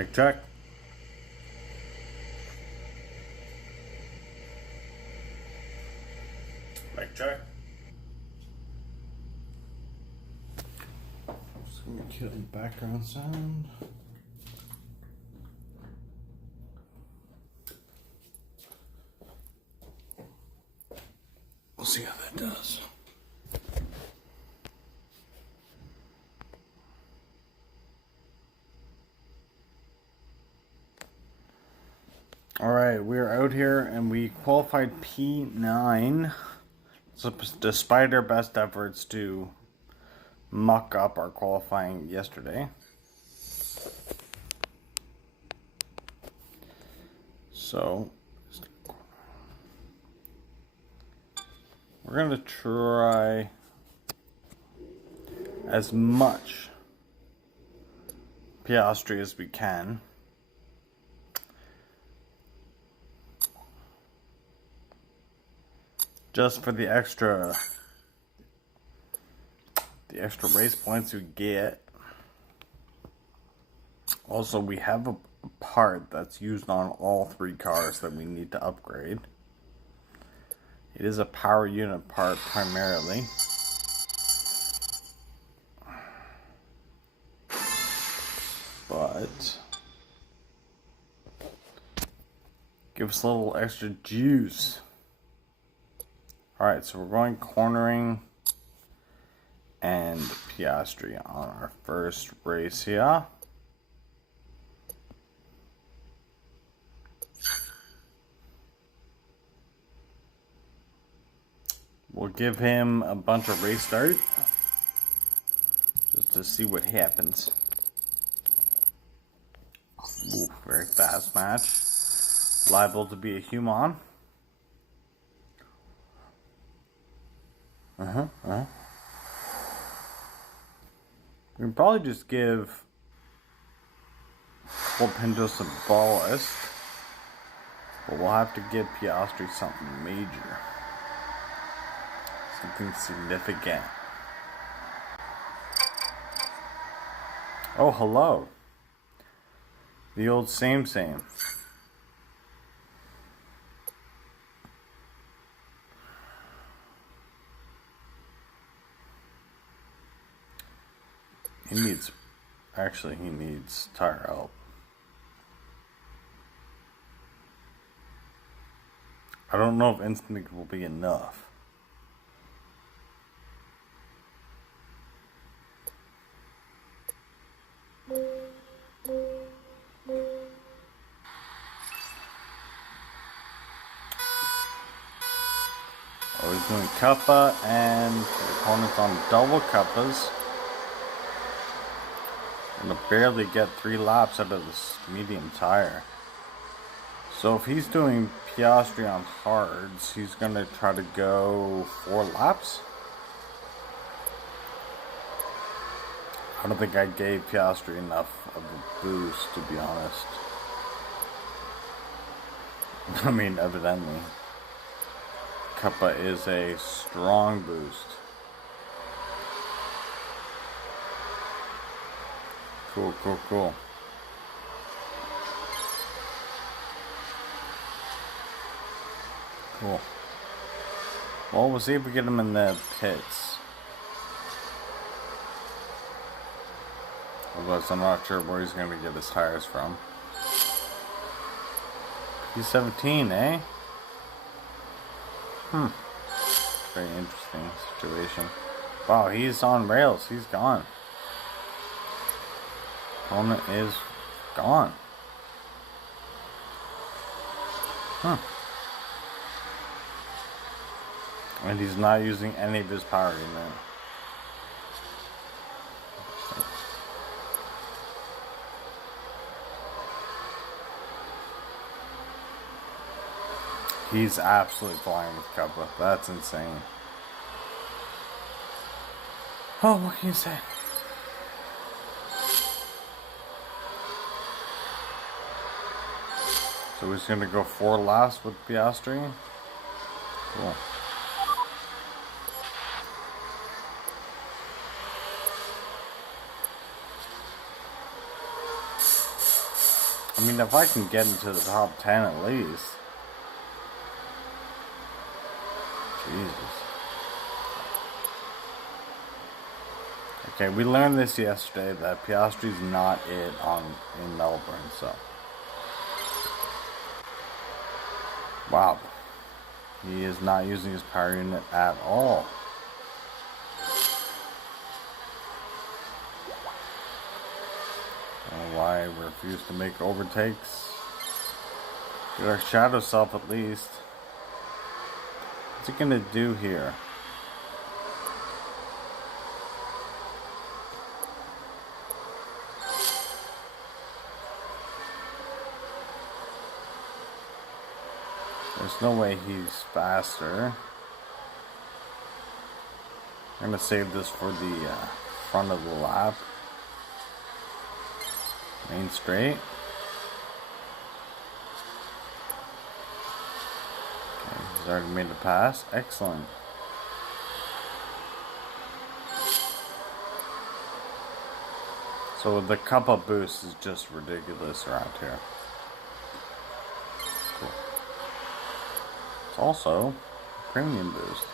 Mic check. Mic check. Just gonna kill the background sound. We'll see how that does. Alright, we are out here and we qualified P9. So despite our best efforts to muck up our qualifying yesterday. So we're going to try as much Piastri as we can. Just for the extra race points we get. Also, we have a part that's used on all three cars that we need to upgrade. It is a power unit part primarily. But give us a little extra juice. Alright, so we're going cornering and Piastri on our first race here. We'll give him a bunch of race start just to see what happens. Ooh, very fast match. Liable to be a human. We can probably just give Pinto some ballast, but we'll have to give Piastri something major, something significant. Oh, hello. The old same. He needs tire help. I don't know if instinct will be enough. Oh, he's doing Kappa and the opponent's on double Kappas. Gonna barely get 3 laps out of this medium tire. So if he's doing Piastri on hards, he's gonna try to go 4 laps. I don't think I gave Piastri enough of a boost, to be honest. I mean, evidently. Kappa is a strong boost. Cool. Well, we'll see if we get him in the pits. Otherwise, I'm not sure where he's going to get his tires from. He's 17, eh? Very interesting situation. Wow, he's on rails. He's gone. Opponent is gone. And he's not using any of his power unit. He's absolutely flying with Kappa. That's insane. Oh, what can you say? So we're just going to go 4 laps with Piastri. Cool. I mean, if I can get into the top 10 at least. Jesus. Okay, we learned this yesterday that Piastri's not it in Melbourne, so. Wow. He is not using his power unit at all. I don't know why I refuse to make overtakes. Get our shadow self at least. What's he gonna do here? There's no way he's faster. I'm gonna save this for the front of the lap. Main straight. Okay, he's already made a pass. Excellent. So the cup up boost is just ridiculous around here. Cool. It's also a premium boost.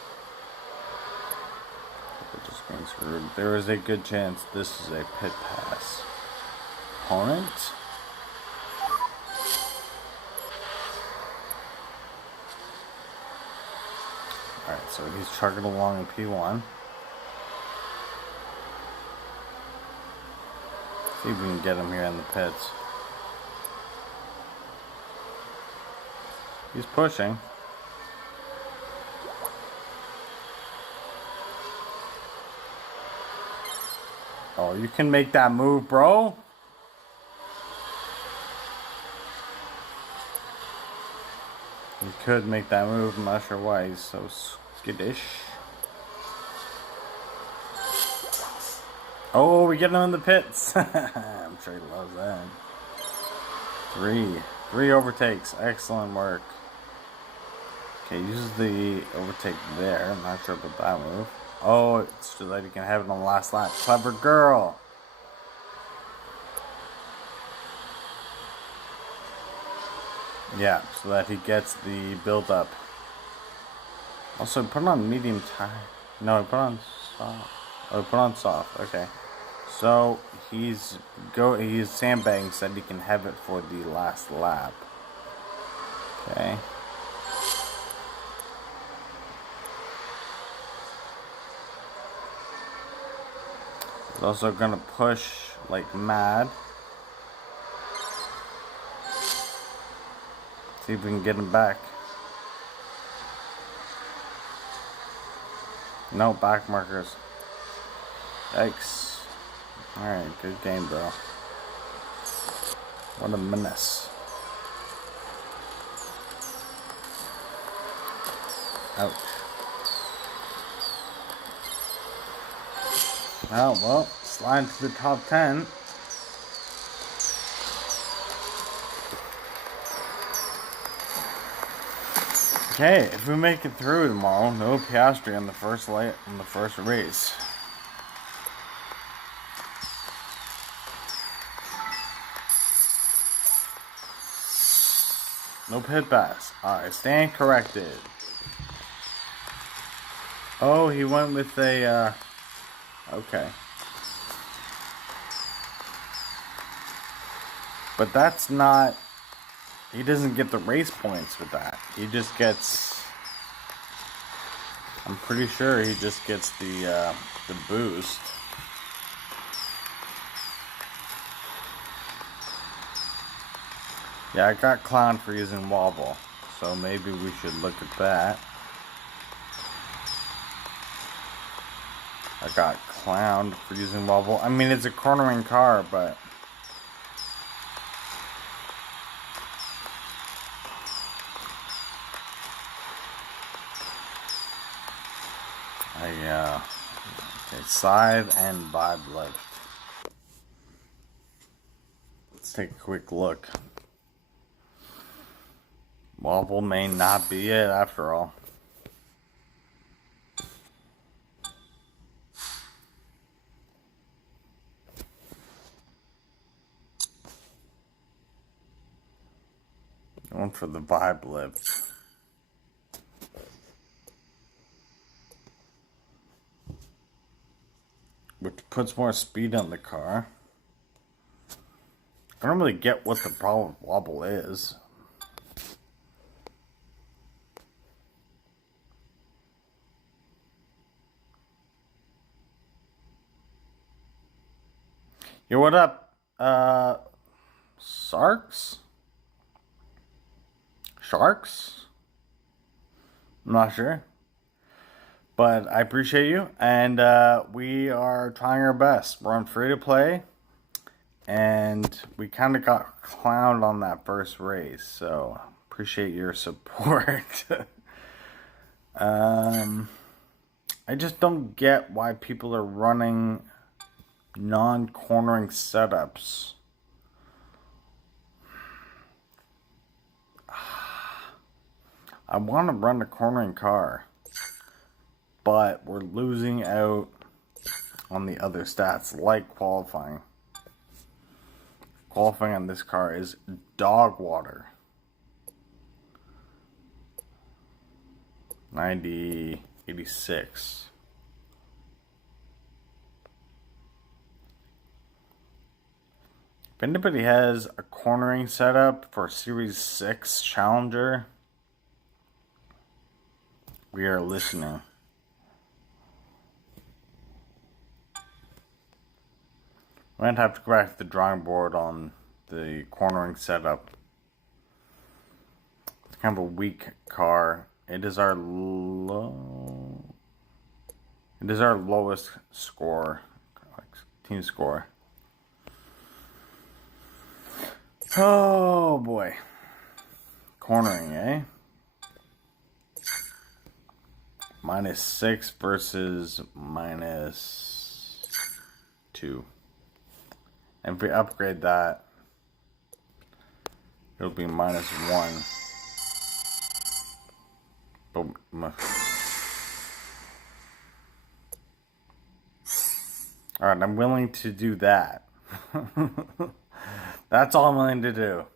We're just getting screwed. There is a good chance this is a pit pass. Opponent. Alright, so he's chugging along in P1. See if we can get him here in the pits. He's pushing. Oh, you can make that move, bro. He could make that move. I'm not sure why he's so skittish. Oh, we get him in the pits. I'm sure he loves that. Three overtakes. Excellent work. Okay, use the overtake there. I'm not sure about that move. Oh, it's so that he can have it on the last lap. Clever girl. Yeah, so that he gets the build up. Also, put on medium tire. No, put on soft. Oh, put on soft. Okay. So he's sandbagging so that he can have it for the last lap. Okay. He's also gonna push like mad. See if we can get him back. No back markers. Yikes. Alright, good game, bro. What a menace. Ouch. Oh, well, slide to the top 10. Okay, if we make it through tomorrow, no Piastri on the first race. No pit pass. Alright, stand corrected. Oh, he went with a, okay. But that's not, he doesn't get the race points with that. He just gets, I'm pretty sure he just gets the boost. Yeah, I got clowned for using wobble, so maybe we should look at that. I got clowned for using wobble. I mean, it's a cornering car, but okay, side and vibe lift. Let's take a quick look. Wobble may not be it after all. Going for the vibe lift. Which puts more speed on the car. I don't really get what the problem with wobble is. Yo, what up? Sharks? I'm not sure. But I appreciate you, and we are trying our best. We're on free to play, and we kind of got clowned on that first race, so appreciate your support. I just don't get why people are running non-cornering setups. I want to run a cornering car, but we're losing out on the other stats, like qualifying. Qualifying on this car is dog water. 90, 86. If anybody has a cornering setup for Series 6 Challenger, we are listening. I might have to go back to the drawing board on the cornering setup. It's kind of a weak car. It is our lowest score, team score. Oh boy. Cornering, eh? -6 versus -2. And if we upgrade that, it'll be -1. Alright, I'm willing to do that. That's all I'm willing to do.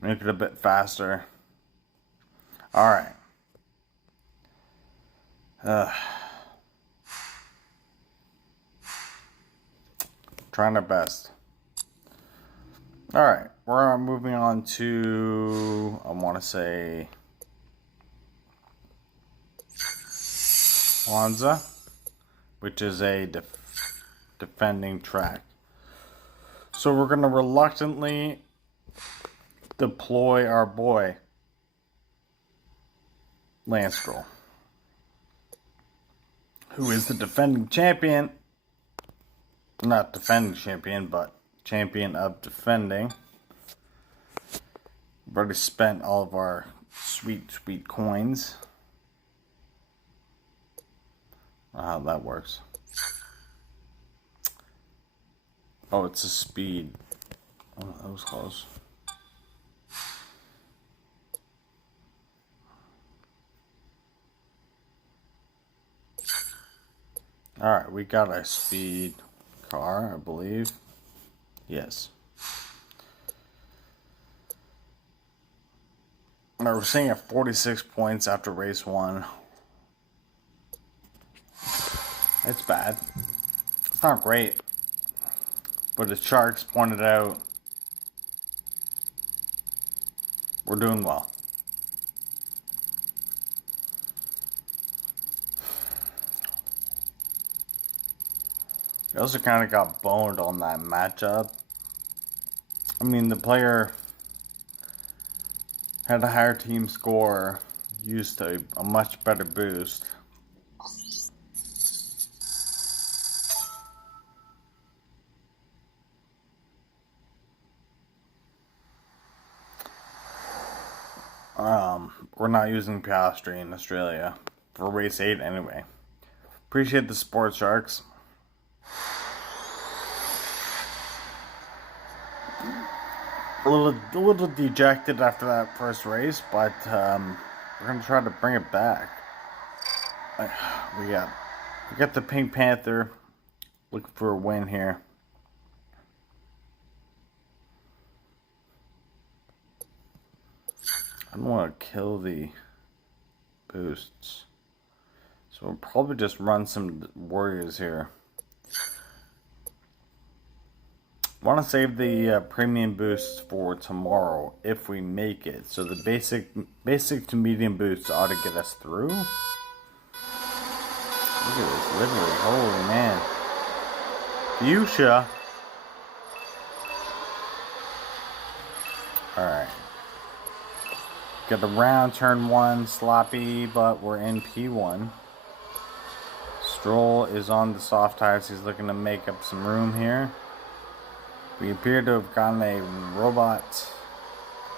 Make it a bit faster. Alright. Trying our best. Alright, we're moving on to, I want to say, Monza, which is a defending track. So we're going to reluctantly deploy our boy, Lance Stroll, who is the defending champion. Not defending champion, but champion of defending. We've already spent all of our sweet, sweet coins. I don't know how that works. Oh, it's a speed. Oh, that was close. Alright, we got a speed car, I believe. Yes. Now we're sitting at 46 points after race 1. It's bad. It's not great. But as Sharks pointed out, we're doing well. We also kind of got boned on that matchup. I mean, the player had a higher team score, used a much better boost. We're not using Piastri in Australia for race 8 anyway. Appreciate the support, Sharks. A little dejected after that first race, but we're gonna try to bring it back. We got the Pink Panther looking for a win here. I don't want to kill the boosts. So we'll probably just run some warriors here. I want to save the premium boosts for tomorrow if we make it. So the basic to medium boosts ought to get us through. Look at this livery, holy man. Fuchsia. Alright. Got the round, turn 1, sloppy, but we're in P1. Stroll is on the soft tires. He's looking to make up some room here. We appear to have gotten a robot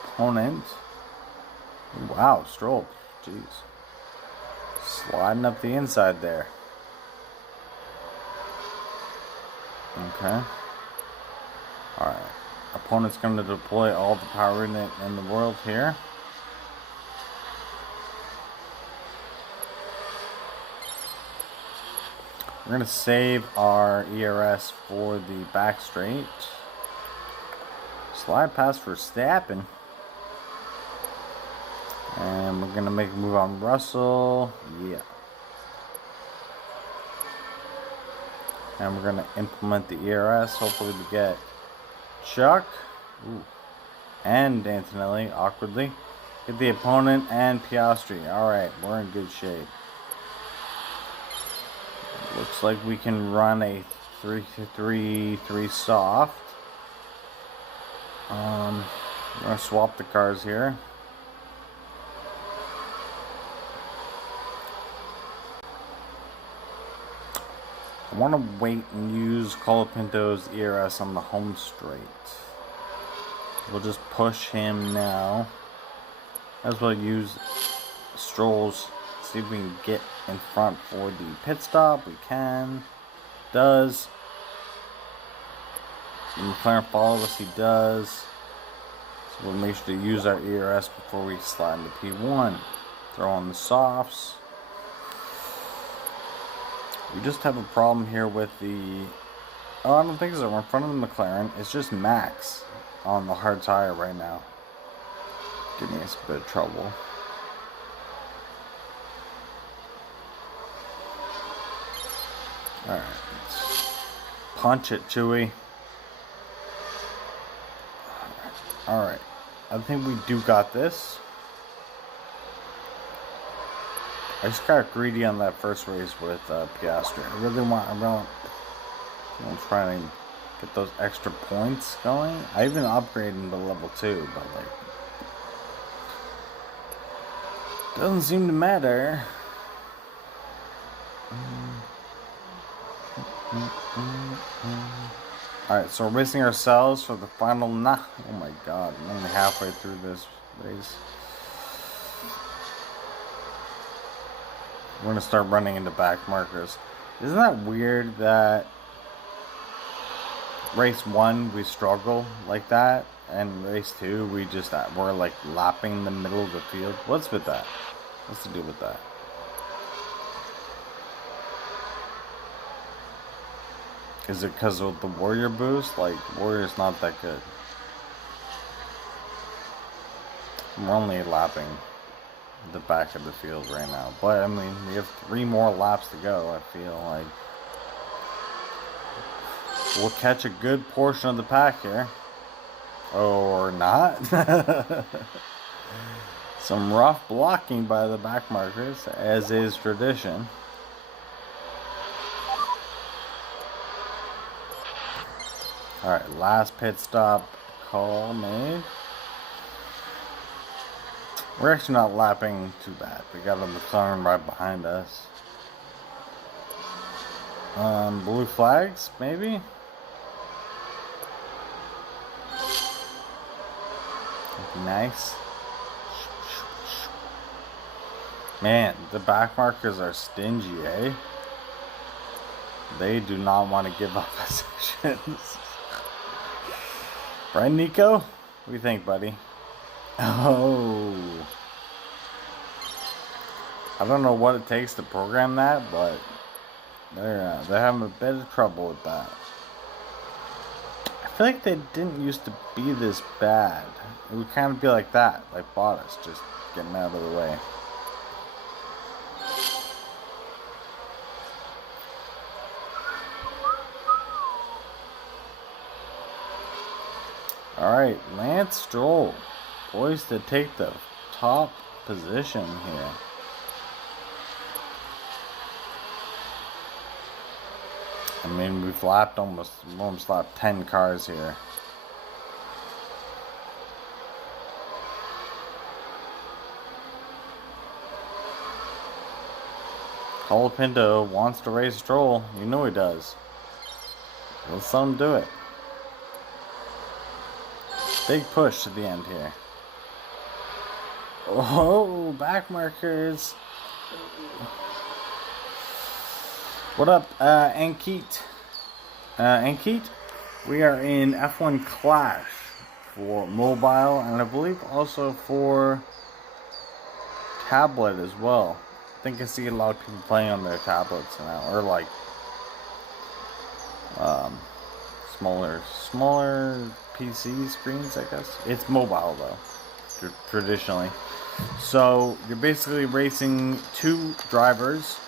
opponent. Wow, Stroll. Jeez. Sliding up the inside there. Okay. Alright. Opponent's going to deploy all the power in the world here. We're going to save our ERS for the back straight. Slide pass for Stappen. And we're going to make a move on Russell. Yeah. And we're going to implement the ERS. Hopefully we get Chuck. Ooh. And Antonelli, awkwardly. Get the opponent and Piastri. Alright, we're in good shape. Looks like we can run a 3-3 soft. I'm going to swap the cars here. I want to wait and use Colapinto's ERS on the home straight. We'll just push him now. As well use Stroll's. See if we can get in front for the pit stop. We can. Does. McLaren follow us. He does. So we'll make sure to use our ERS before we slide into P1. Throw on the softs. We just have a problem here with the... Oh, I don't think so. We're in front of the McLaren. It's just Max on the hard tire right now. Giving us a bit of trouble. Alright, let's punch it, Chewy. Alright, I think we do got this. I just got greedy on that first race with Piastri. I really want I'm trying to get those extra points going. I even upgraded to level 2, but like, doesn't seem to matter. Alright, so we're racing ourselves for the final oh my god, I'm only halfway through this race. We're going to start running into back markers. Isn't that weird that race 1 we struggle like that, and race 2 we're like lapping the middle of the field? What's with that? What's to do with that? Is it because of the Warrior boost? Like, Warrior's not that good. We're only lapping the back of the field right now. But, I mean, we have 3 more laps to go, I feel like. We'll catch a good portion of the pack here. Or not. Some rough blocking by the back markers, as is tradition. Alright, last pit stop call made. We're actually not lapping too bad. We got a McLaren right behind us. Blue flags, maybe? That'd be nice. Man, the back markers are stingy, eh? They do not want to give up positions. Right, Nico? What do you think, buddy? Oh. I don't know what it takes to program that, but they're having a bit of trouble with that. I feel like they didn't used to be this bad. It would kind of be like that, like Bottas, just getting out of the way. Alright, Lance Stroll, poised to take the top position here. I mean, we've lapped almost lapped 10 cars here. Colapinto wants to race Stroll. You know he does. Let's let him do it. Big push to the end here. Oh, back markers. What up, Ankit? Ankit? We are in F1 Clash for mobile, and I believe also for tablet as well. I think I see a lot of people playing on their tablets now, or like smaller PC screens, I guess. It's mobile though, traditionally. So you're basically racing two drivers.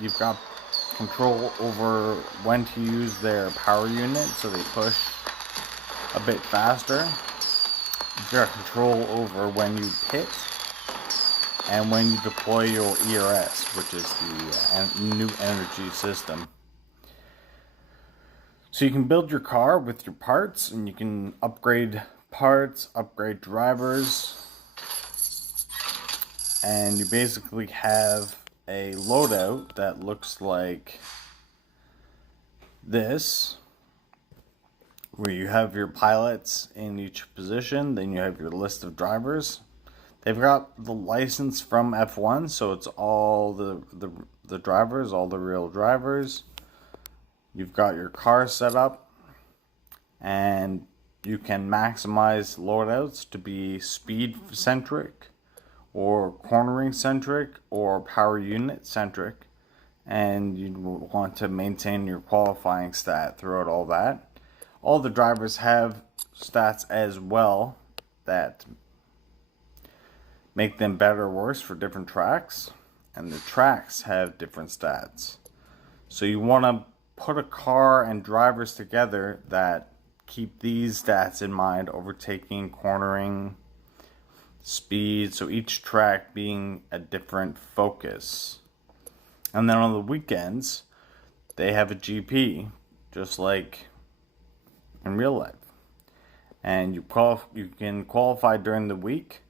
You've got control over when to use their power unit, so they push a bit faster. You've got control over when you pit and when you deploy your ERS, which is the new energy system. So you can build your car with your parts, and you can upgrade parts, upgrade drivers, and you basically have a loadout that looks like this, where you have your pilots in each position, then you have your list of drivers. They've got the license from F1, so it's all the drivers, all the real drivers. You've got your car set up, and you can maximize loadouts to be speed centric, or cornering centric, or power unit centric, and you want to maintain your qualifying stat throughout all that. All the drivers have stats as well that make them better or worse for different tracks, and the tracks have different stats. So you want to put a car and drivers together that keep these stats in mind: overtaking, cornering, speed, so each track being a different focus. And then on the weekends, they have a GP, just like in real life. And you can qualify during the week,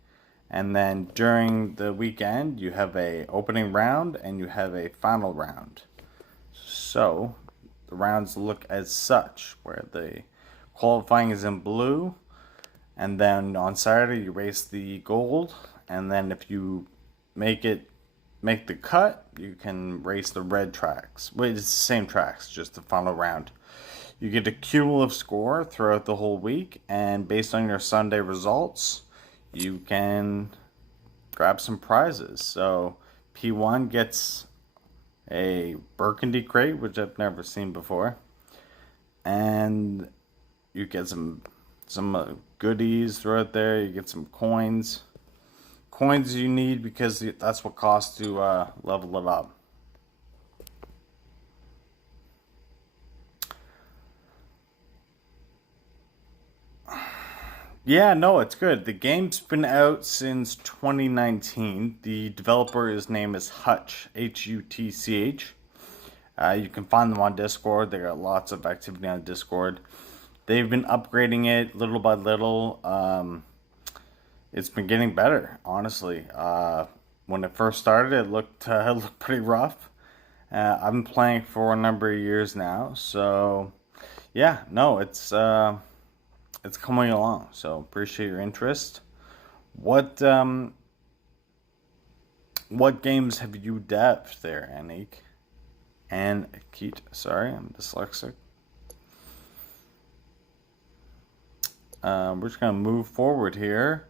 and then during the weekend, you have a opening round and you have a final round. So the rounds look as such, where the qualifying is in blue, and then on Saturday you race the gold, and then if you make the cut, you can race the red tracks. Wait, it's the same tracks, just the final round. You get a cumulative score throughout the whole week, and based on your Sunday results, you can grab some prizes. So P1 gets a Burgundy crate, which I've never seen before, and you get some goodies throughout there. You get some coins you need, because that's what costs to level it up. Yeah, no, it's good. The game's been out since 2019. The developer's name is Hutch, Hutch. You can find them on Discord. They got lots of activity on Discord. They've been upgrading it little by little. It's been getting better, honestly. When it first started, it looked pretty rough. I've been playing for a number of years now, so yeah, no, it's coming along. So appreciate your interest. What games have you devved there, Anik? And Keat, sorry, I'm dyslexic. We're just gonna move forward here.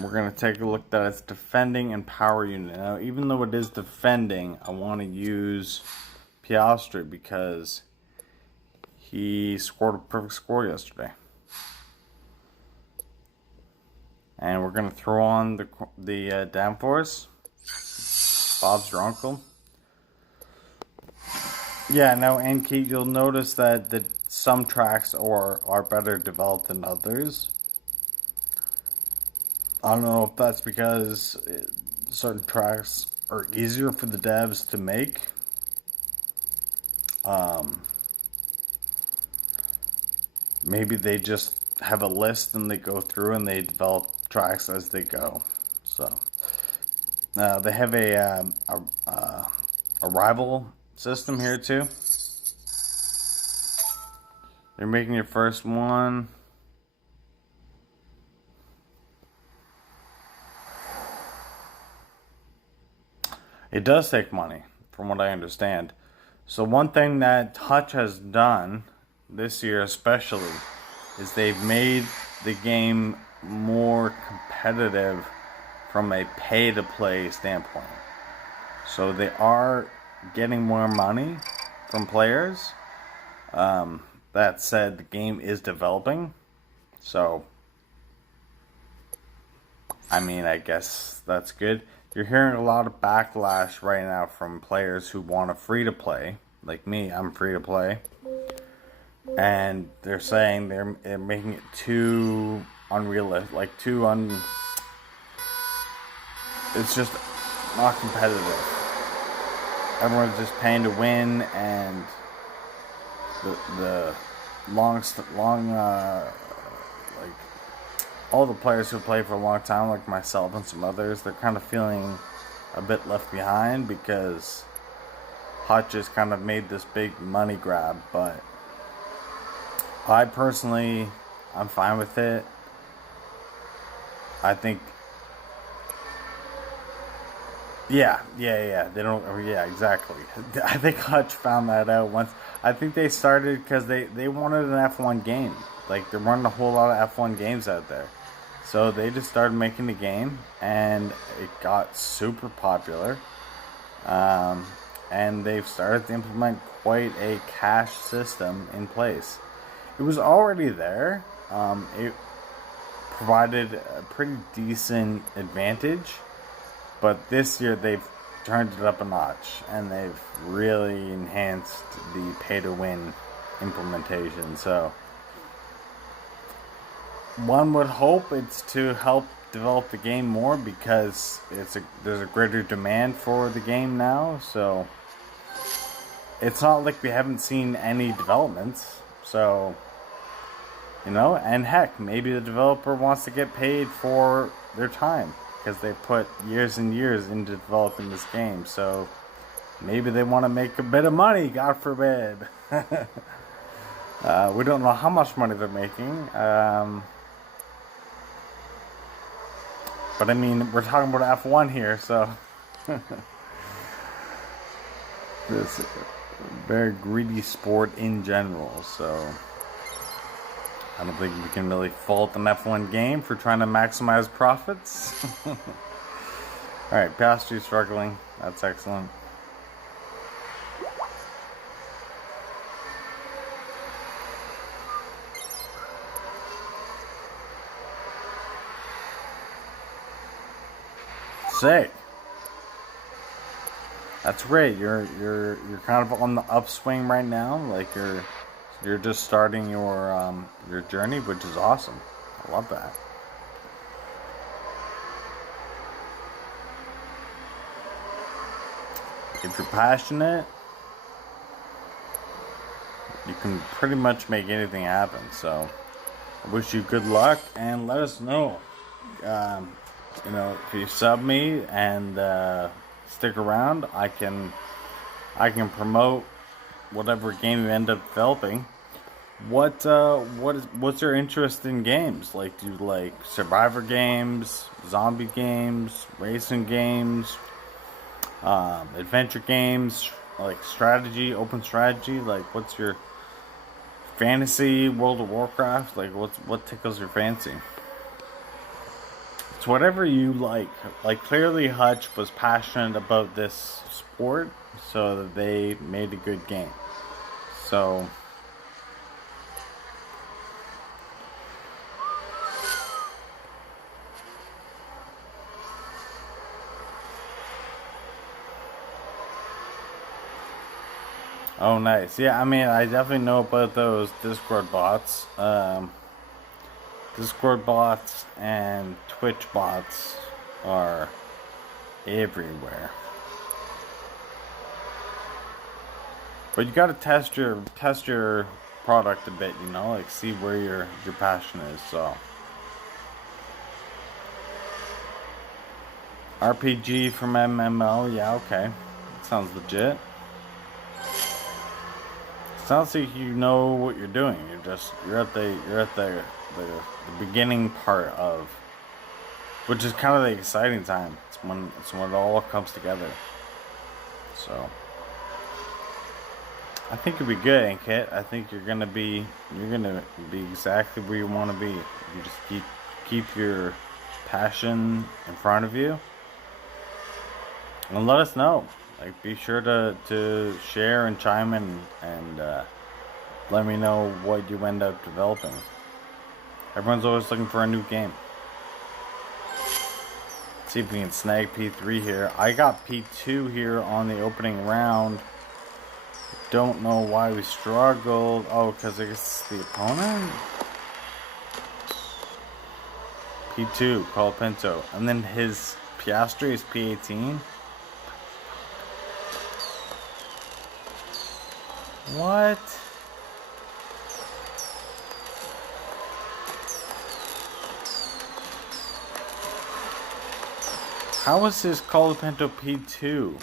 We're gonna take a look at its defending and power unit. Now, even though it is defending, I want to use Piastri because he scored a perfect score yesterday. And we're going to throw on the downforce. Bob's your uncle. Yeah, no, and Kate, you'll notice that some tracks are better developed than others. I don't know if that's because certain tracks are easier for the devs to make. Maybe they just have a list and they go through and they develop tracks as they go. So they have a rival system here too. They're making your first one. It does take money, from what I understand. So one thing that Hutch has done this year especially is they've made the game more competitive from a pay-to-play standpoint. So they are getting more money from players. That said, the game is developing. So, I mean, I guess that's good. You're hearing a lot of backlash right now from players who want a free-to-play. Like me, I'm free-to-play. And they're saying they're making it too unrealistic. It's just not competitive. Everyone's just paying to win, and the all the players who play for a long time, like myself and some others, they're kind of feeling a bit left behind because Hutch just kind of made this big money grab. But I personally, I'm fine with it. I think, yeah. They don't, yeah, exactly. I think Hutch found that out once. I think they started because they wanted an F1 game. Like, they're running a whole lot of F1 games out there. So they just started making the game, and it got super popular. And they've started to implement quite a cash system in place. It was already there. It provided a pretty decent advantage. But this year they've turned it up a notch, and they've really enhanced the pay-to-win implementation. So one would hope it's to help develop the game more because there's a greater demand for the game now. So it's not like we haven't seen any developments. So, and heck, maybe the developer wants to get paid for their time because they put years and years into developing this game. So maybe they want to make a bit of money, God forbid. We don't know how much money they're making. But I mean, we're talking about F1 here, so it's a very greedy sport in general. So I don't think we can really fault an F1 game for trying to maximize profits. Alright, past you struggling. That's excellent. Sick. That's great. You're kind of on the upswing right now. Like you're just starting your journey, which is awesome. I love that. If you're passionate, you can pretty much make anything happen. So I wish you good luck, and let us know. If you sub me and stick around, I can promote whatever game you end up developing. What's your interest in games? Like, do you like survivor games, zombie games, racing games, adventure games, like strategy, open strategy? Like, what's your fantasy, World of Warcraft? Like, what tickles your fancy? It's whatever you like. Like, clearly Hutch was passionate about this sport, so that they made a good game. So Oh, nice. Yeah, I mean, I definitely know about those Discord bots. Discord bots and Twitch bots are everywhere. But you gotta test your product a bit, you know, like see where your passion is. So RPG from MMO, yeah, okay, that sounds legit. Sounds like you know what you're doing. You're at the beginning part of, which is kind of the exciting time. It's when it all comes together. So I think you'll be good, Ankit. I think you're gonna be exactly where you want to be. You just keep your passion in front of you, and let us know. Like, be sure to share and chime in and let me know what you end up developing. Everyone's always looking for a new game. Let's see if we can snag P3 here. I got P2 here on the opening round. Don't know why we struggled. Oh, because it's the opponent? P2, Colapinto. And then his Piastri is P18. What? How is his Colapinto P2?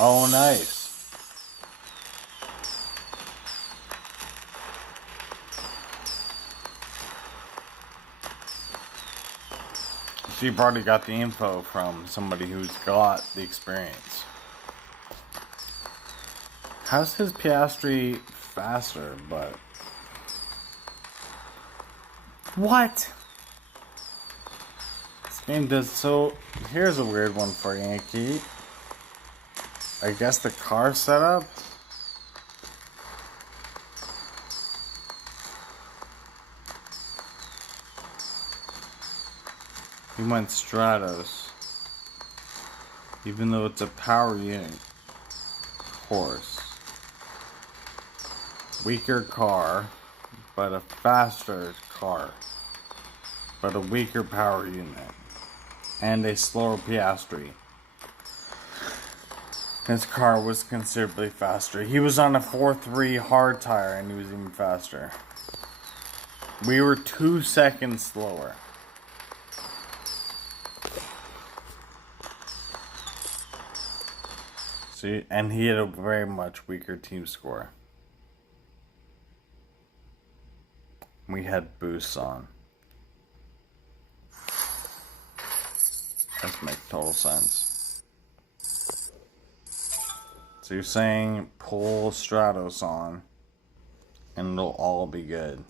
Oh, nice. So you probably got the info from somebody who's got the experience. How's his Piastri faster, but... What? This game does so... Here's a weird one for Yankee. I guess the car setup? He went Stratos. Even though it's a power unit. Of course. Weaker car, but a faster car. But a weaker power unit. And a slower Piastri. His car was considerably faster. He was on a 4.3 hard tire and he was even faster. We were 2 seconds slower. See, and he had a very much weaker team score. We had boosts on. That makes total sense. So you're saying pull Stratos on and it'll all be good.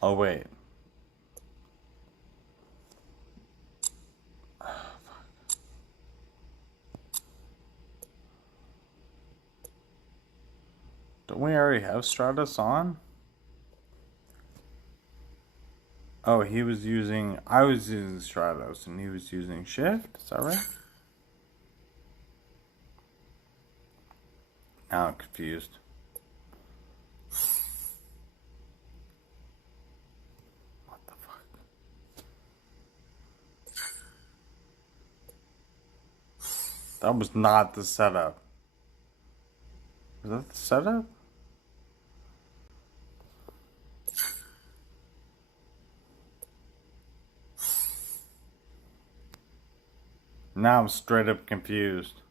Oh, wait. Don't we already have Stratos on? Oh, I was using Stratos and he was using Shift? Is that right? Now I'm confused. What the fuck? That was not the setup. Is that the setup? Now I'm straight up confused.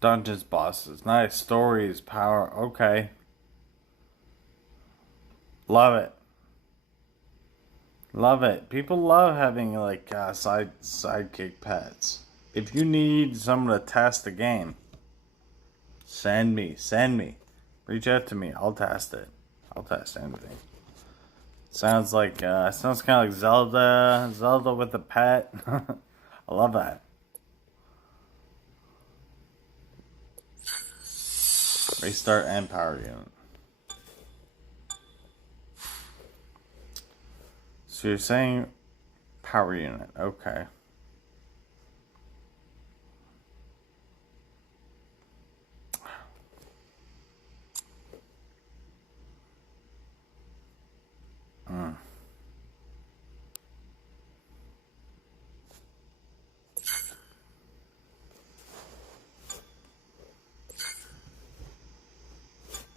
Dungeons bosses. Nice. Stories. Power. Okay. Love it. Love it. People love having like sidekick pets. If you need someone to test the game, send me. Reach out to me. I'll test it. I'll test anything. Sounds like sounds kind of like Zelda with a pet. I love that. Restart and power unit. So you're saying power unit, okay.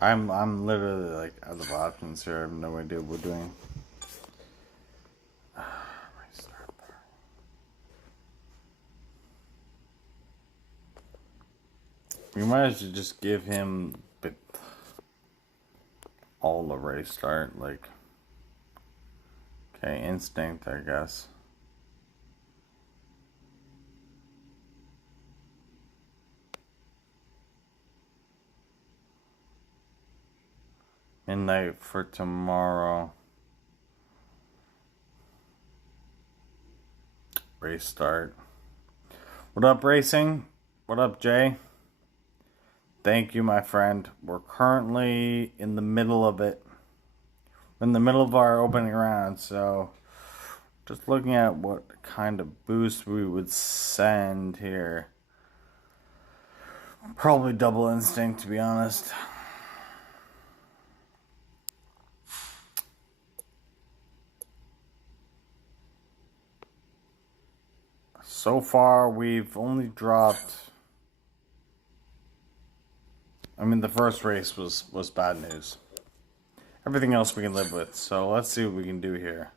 I'm literally like out of options here. I have no idea what we're doing. We might as well just give him all the restart, like, okay, instinct, I guess. Midnight for tomorrow. Restart. What up, racing? What up, Jay? Thank you, my friend. We're currently in the middle of it. We're in the middle of our opening round, so just looking at what kind of boost we would send here. Probably double instinct, to be honest. So far, we've only dropped... I mean, the first race was bad news. Everything else we can live with. So let's see what we can do here.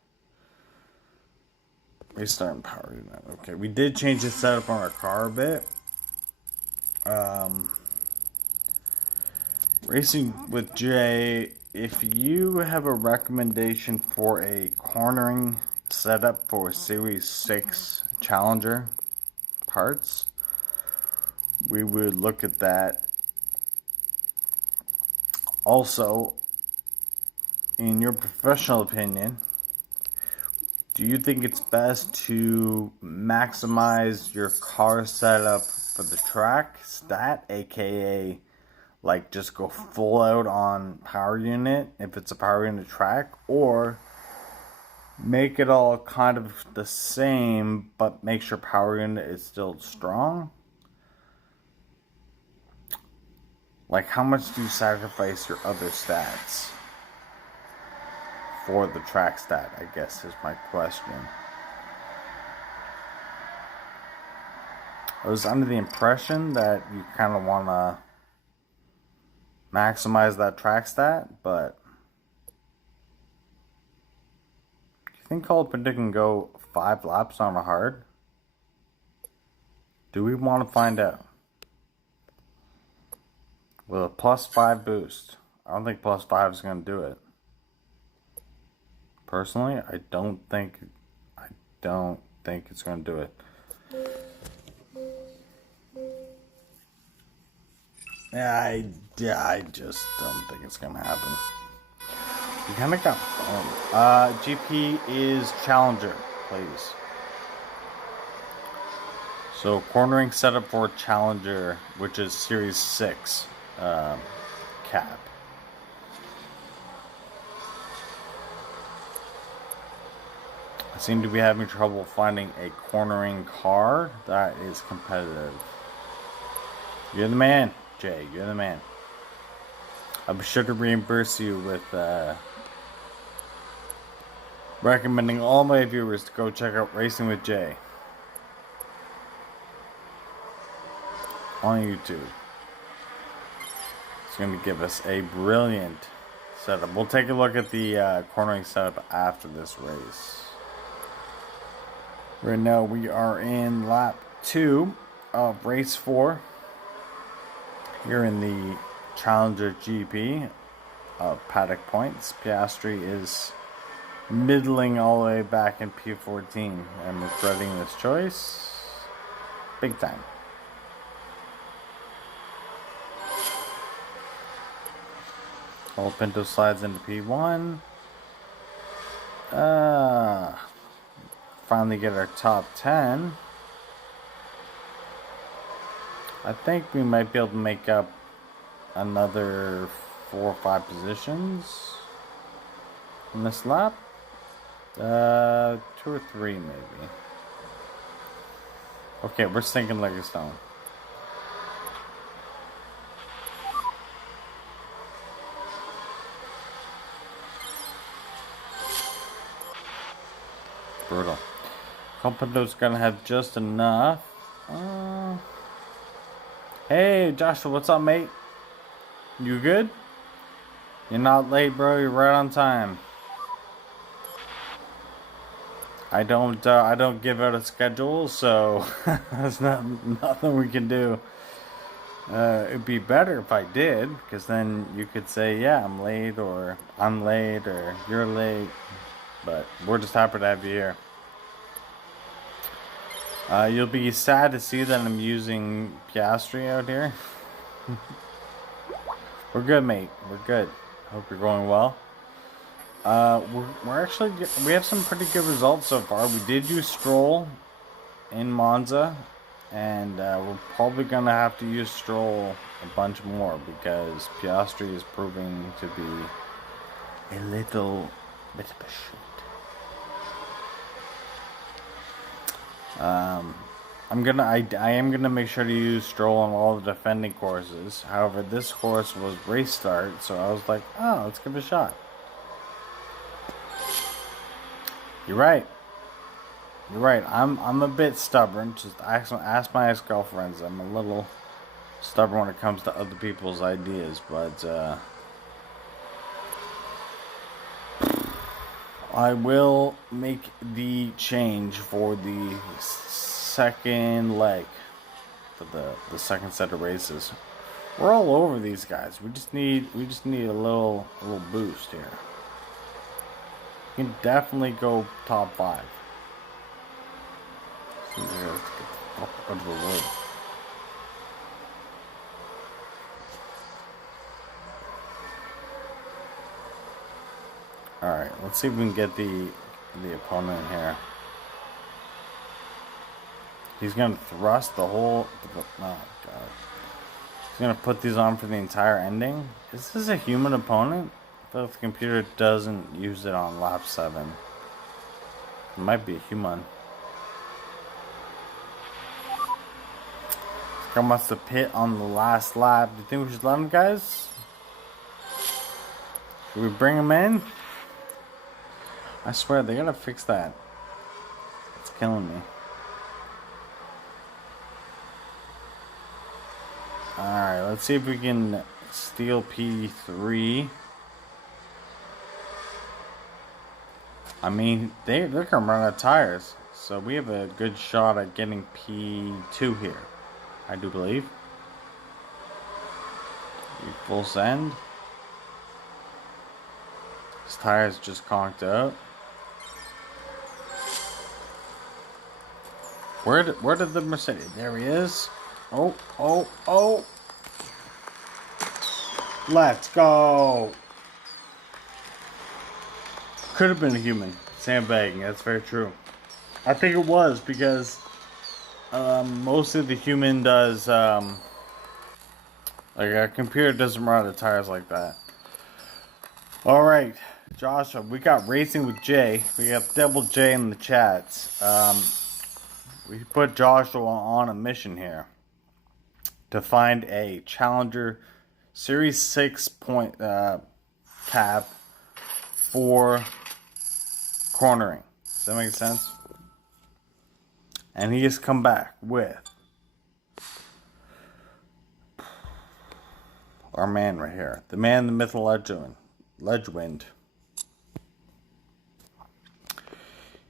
Restart and power unit. Okay, we did change the setup on our car a bit. Racing with Jay, if you have a recommendation for a cornering setup for Series 6 Challenger parts, we would look at that. Also, in your professional opinion, do you think it's best to maximize your car setup for the track stat, aka like just go full out on power unit if it's a power unit track, or make it all kind of the same but make sure power unit is still strong? Like, how much do you sacrifice your other stats for the track stat, I guess, is my question. I was under the impression that you kind of want to maximize that track stat, but do you think PADDOCK can go 5 laps on a hard? Do we want to find out? With a +5 boost. I don't think +5 is going to do it. Personally, I don't think it's going to do it. I just don't think it's going to happen. You kind of got GP is Challenger, please. So cornering setup for Challenger, which is Series 6 cap. I seem to be having trouble finding a cornering car that is competitive. You're the man, Jay. You're the man. I'll be sure to reimburse you with recommending all my viewers to go check out Racing with Jay on YouTube. It's going to give us a brilliant setup. We'll take a look at the cornering setup after this race. Right now we are in lap 2 of race 4 here in the Challenger GP of Paddock points. Piastri is middling all the way back in P14. I'm regretting this choice big time. Pinto slides into P1. Finally get our top 10. I think we might be able to make up another 4 or 5 positions in this lap. 2 or 3 maybe. Okay, we're sinking like a stone. Brutal. Compato's gonna have just enough. Hey, Joshua, what's up, mate? You good? You're not late, bro. You're right on time. I don't give out a schedule, so there's nothing we can do. It'd be better if I did, because then you could say, yeah, I'm late, or you're late. But we're just happy to have you here. You'll be sad to see that I'm using Piastri out here. We're good, mate. We're good. Hope you're going well. We have some pretty good results so far. We did use Stroll in Monza, and we're probably gonna have to use Stroll a bunch more because Piastri is proving to be a little bit of a shit. I am gonna make sure to use Stroll on all the defending courses. However, this course was race start, so I was like, oh, let's give it a shot. You're right. You're right. I'm a bit stubborn. Just ask my ex-girlfriends. I'm a little stubborn when it comes to other people's ideas, but I will make the change for the second leg, for the second set of races. We're all over these guys. We just need a little boost here. You can definitely go top 5. Out of the wood. Alright, let's see if we can get the opponent in here. He's gonna thrust the whole. Oh god. He's gonna put these on for the entire ending. Is this a human opponent? I feel like the computer doesn't use it on lap 7. It might be a human. This guy wants to pit on the last lap. Do you think we should let him, guys? Should we bring him in? I swear, they gotta fix that. It's killing me. Alright, let's see if we can steal P3. I mean, they're gonna run out of tires. So we have a good shot at getting P2 here. I do believe. We full send. His tires just conked out. Where did the Mercedes? There he is. Oh. Let's go. Could have been a human. Sandbagging, that's very true. I think it was because mostly the human does, like a computer doesn't run out of tires like that. Alright, Joshua, we got Racing with Jay. We got Double J in the chats. We put Joshua on a mission here to find a Challenger Series 6 point cap for cornering. Does that make sense? And he has come back with our man right here. The man, the myth, the legend.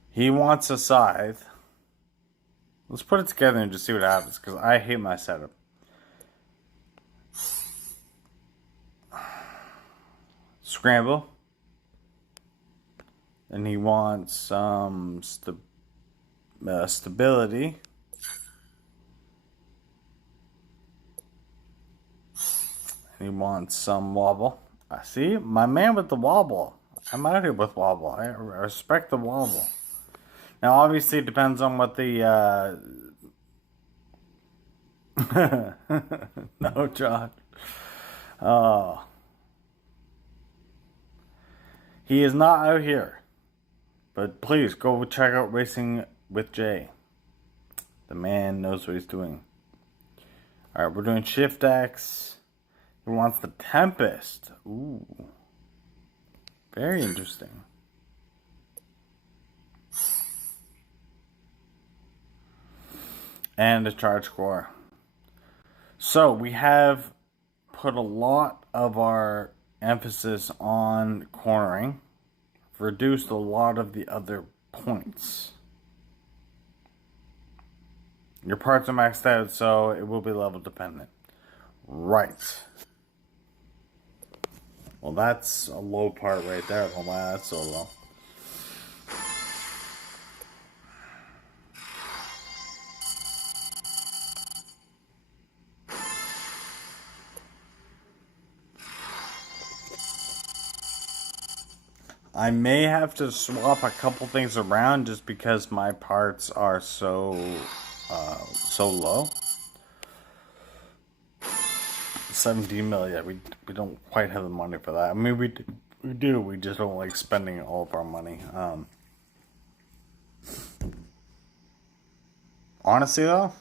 He wants a scythe. Let's put it together and just see what happens, because I hate my setup. Scramble. And he wants some stability. And he wants some wobble. See, my man with the wobble. I'm out here with wobble. I respect the wobble. Now, obviously, it depends on what the. No, John. Oh. He is not out here. But please go check out Racing with Jay. The man knows what he's doing. Alright, we're doing Shift X. He wants the Tempest. Ooh. Very interesting. And a charge core. So we have put a lot of our emphasis on cornering. Reduced a lot of the other points. Your parts are maxed out, so it will be level dependent. Right. Well, that's a low part right there. Oh my, that's so low. I may have to swap a couple things around just because my parts are so low. 17 million. We don't quite have the money for that. I mean, we do. We just don't like spending all of our money. Honestly, though,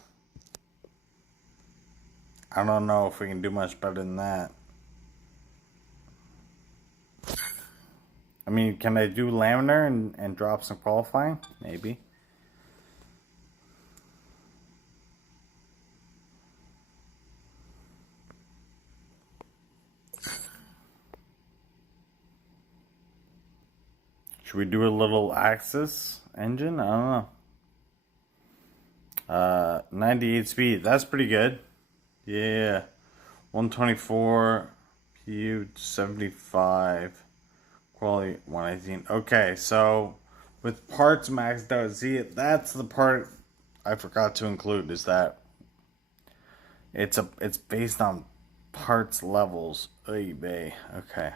I don't know if we can do much better than that. I mean, can I do laminar and drop some qualifying? Maybe. Should we do a little Axis engine? I don't know. 98 speed. That's pretty good. Yeah. 124. PU 75. Quality 118. Okay, so with parts maxed out, see, that's the part I forgot to include, is that it's based on parts levels. Oy vey. Okay.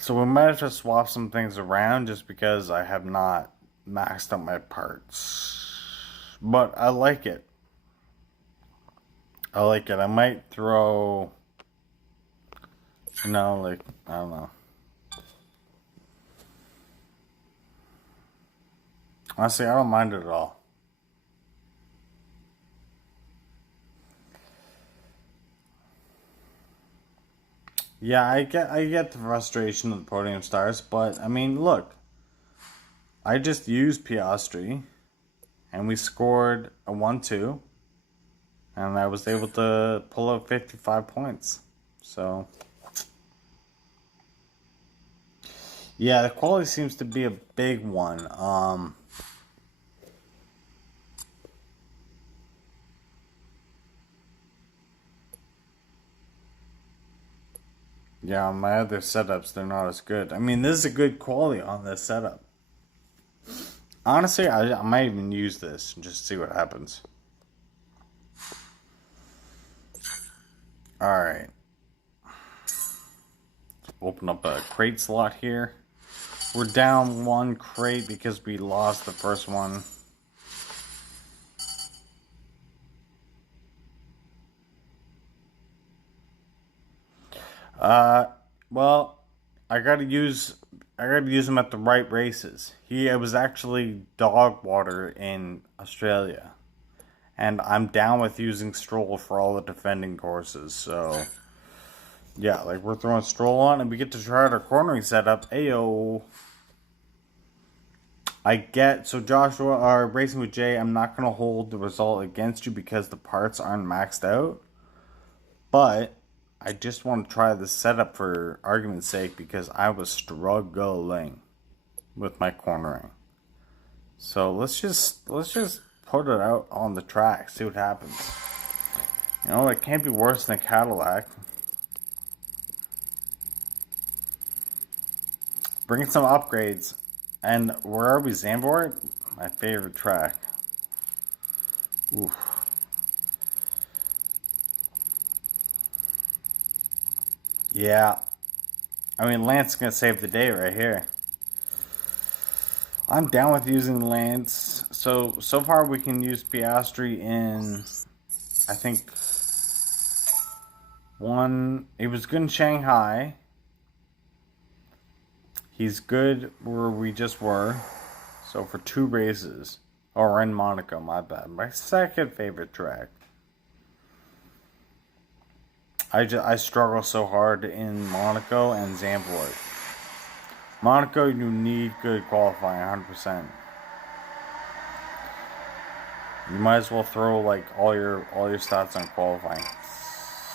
So we might have to swap some things around just because I have not maxed out my parts. But I like it. I like it. I might throw, like, I don't know. Honestly, I don't mind it at all. Yeah, I get the frustration of the podium stars, but I mean, look, I just used Piastri, and we scored a 1-2, and I was able to pull out 55 points. So, yeah, the quality seems to be a big one. Yeah, on my other setups, they're not as good. I mean, this is a good quality on this setup. Honestly, I might even use this and just see what happens. Alright. Open up a crate slot here. We're down one crate because we lost the first one. Well, I gotta use him at the right races. It was actually dog water in Australia. And I'm down with using Stroll for all the defending courses, so yeah, like we're throwing Stroll on and we get to try out our cornering setup. Ayo. So Joshua, Racing with Jay, I'm not gonna hold the result against you because the parts aren't maxed out. But I just want to try this setup for argument's sake because I was struggling with my cornering. So let's just put it out on the track, see what happens. You know, it can't be worse than a Cadillac. Bring some upgrades. And where are we, Zandvoort? My favorite track. Oof. Yeah. I mean, Lance is going to save the day right here. I'm down with using Lance. So far we can use Piastri in, I think, one. He was good in Shanghai. He's good where we just were. So for 2 races. Or in Monaco, my bad. My second favorite track. I struggle so hard in Monaco and Zandvoort. Monaco, you need good qualifying, 100%. You might as well throw like all your stats on qualifying.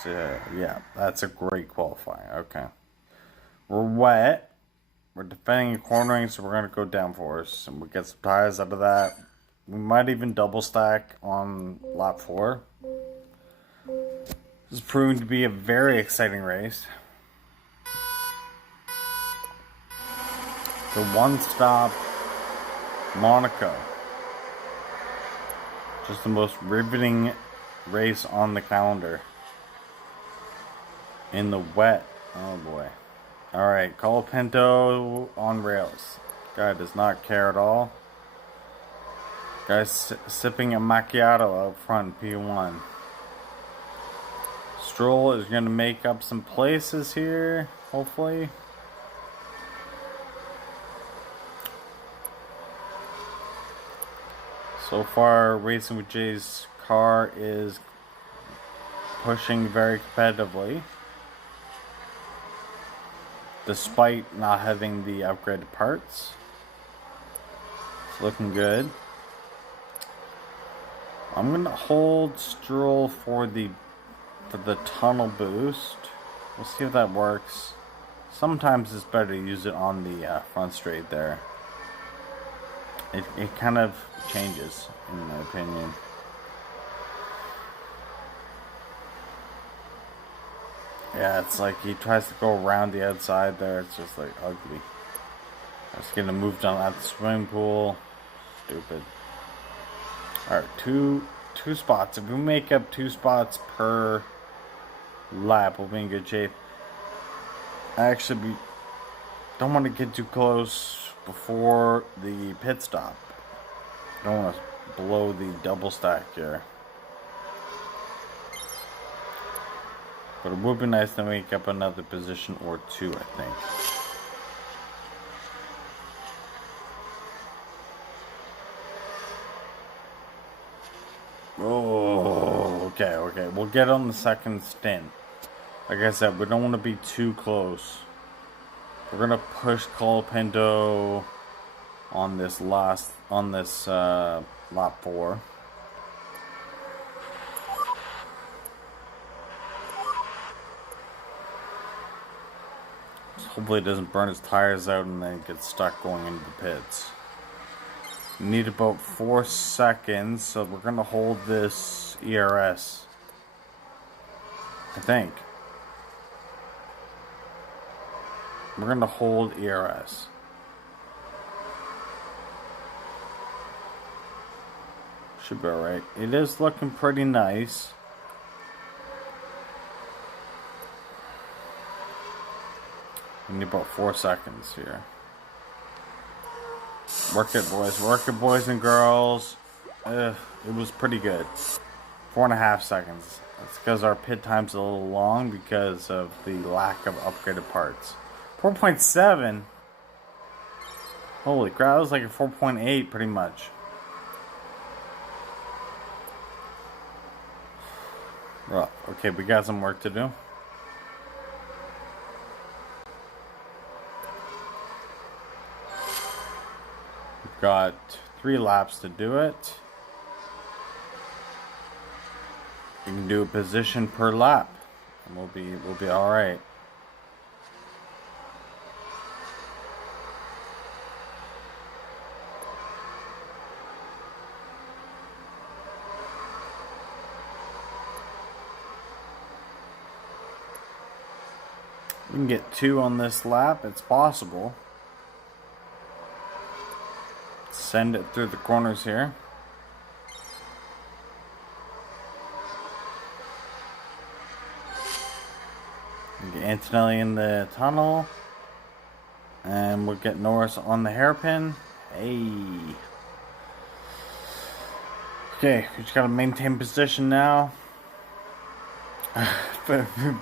So, yeah, that's a great qualifying. Okay, we're wet. We're defending and cornering, so we're gonna go downforce, and we get some tires out of that. We might even double stack on lap 4. This is proving to be a very exciting race. The one-stop Monaco. Just the most riveting race on the calendar. In the wet. Oh boy. Alright, Colapinto on rails. Guy does not care at all. Guy's sipping a macchiato out front, P1. Stroll is going to make up some places here, hopefully. So far, Racing with Jay's car is pushing very competitively, despite not having the upgraded parts. It's looking good. I'm gonna hold Stroll for the tunnel boost. We'll see if that works. Sometimes it's better to use it on the front straight there. It kind of changes, in my opinion. Yeah, it's like he tries to go around the outside there. It's just like ugly. I was getting moved on at the swimming pool. Stupid. Alright, two spots. If we make up 2 spots per lap, we'll be in good shape. I actually don't want to get too close before the pit stop. Don't want to blow the double stack here. But it would be nice to make up another position or 2, I think. Oh, okay. We'll get on the second stint. Like I said, we don't want to be too close. We're gonna push Colapinto on this lap 4. Hopefully it doesn't burn his tires out and then get stuck going into the pits. We need about 4 seconds, so we're gonna hold this ERS. I think. We're gonna hold ERS. Should be alright. It is looking pretty nice. We need about 4 seconds here. Work it, boys. Work it, boys and girls. It was pretty good. 4.5 seconds. That's because our pit time's a little long because of the lack of upgraded parts. 4.7? Holy crap, that was like a 4.8 pretty much. Rough. Okay, we got some work to do. We've got 3 laps to do it. You can do a position per lap, and we'll be all right. We can get 2 on this lap. It's possible. Send it through the corners here. Get Antonelli in the tunnel. And we'll get Norris on the hairpin. Hey. Okay, we just gotta maintain position now.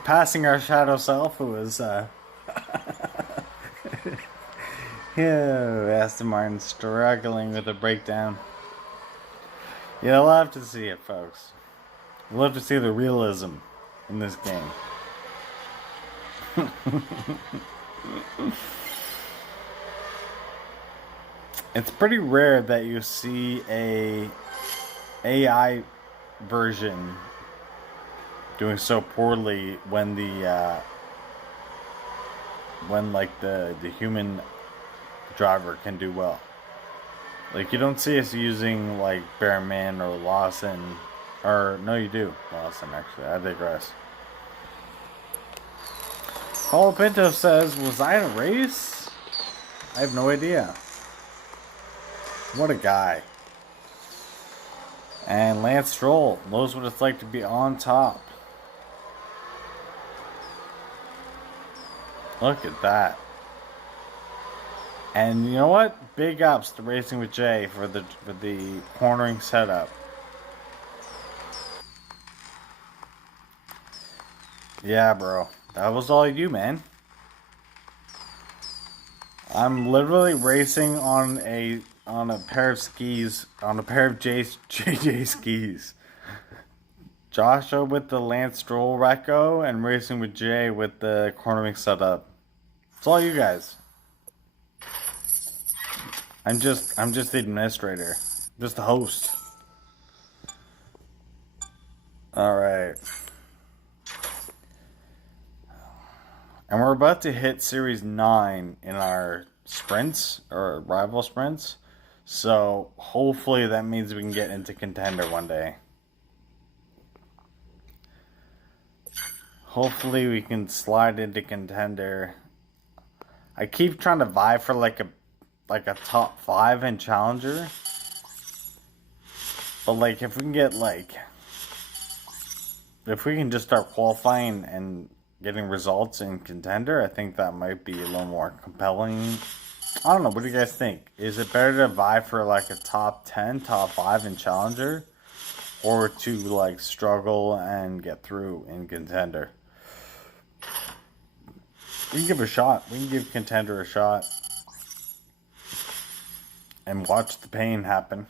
Passing our shadow self, who was Aston Martin struggling with a breakdown. You'll love to see it, folks. You'll love to see the realism in this game. It's pretty rare that you see a AI version doing so poorly when the human driver can do well. Like, you don't see us using like Bearman or Lawson, or no, you do Lawson. Actually, I digress. Paulo Pinto says, "Was I in a race? I have no idea." What a guy. And Lance Stroll knows what it's like to be on top. Look at that. And you know what? Big ups to Racing with Jay for the cornering setup. Yeah, bro. That was all you, man. I'm literally racing on a pair of skis, on a pair of JJ skis. Joshua with the Lance Stroll Reco and Racing with Jay with the cornering setup. It's all you guys. I'm just the administrator. Just the host. Alright. And we're about to hit Series 9 in our sprints, or rival sprints. So, hopefully that means we can get into contender one day. Hopefully we can slide into contender. I keep trying to vie for like a top 5 in Challenger. But like, if we can get if we can just start qualifying and getting results in contender, I think that might be a little more compelling. I don't know, what do you guys think? Is it better to vie for like a top 10, top 5 in Challenger? Or to like struggle and get through in contender? We can give a shot. We can give contender a shot. And watch the pain happen.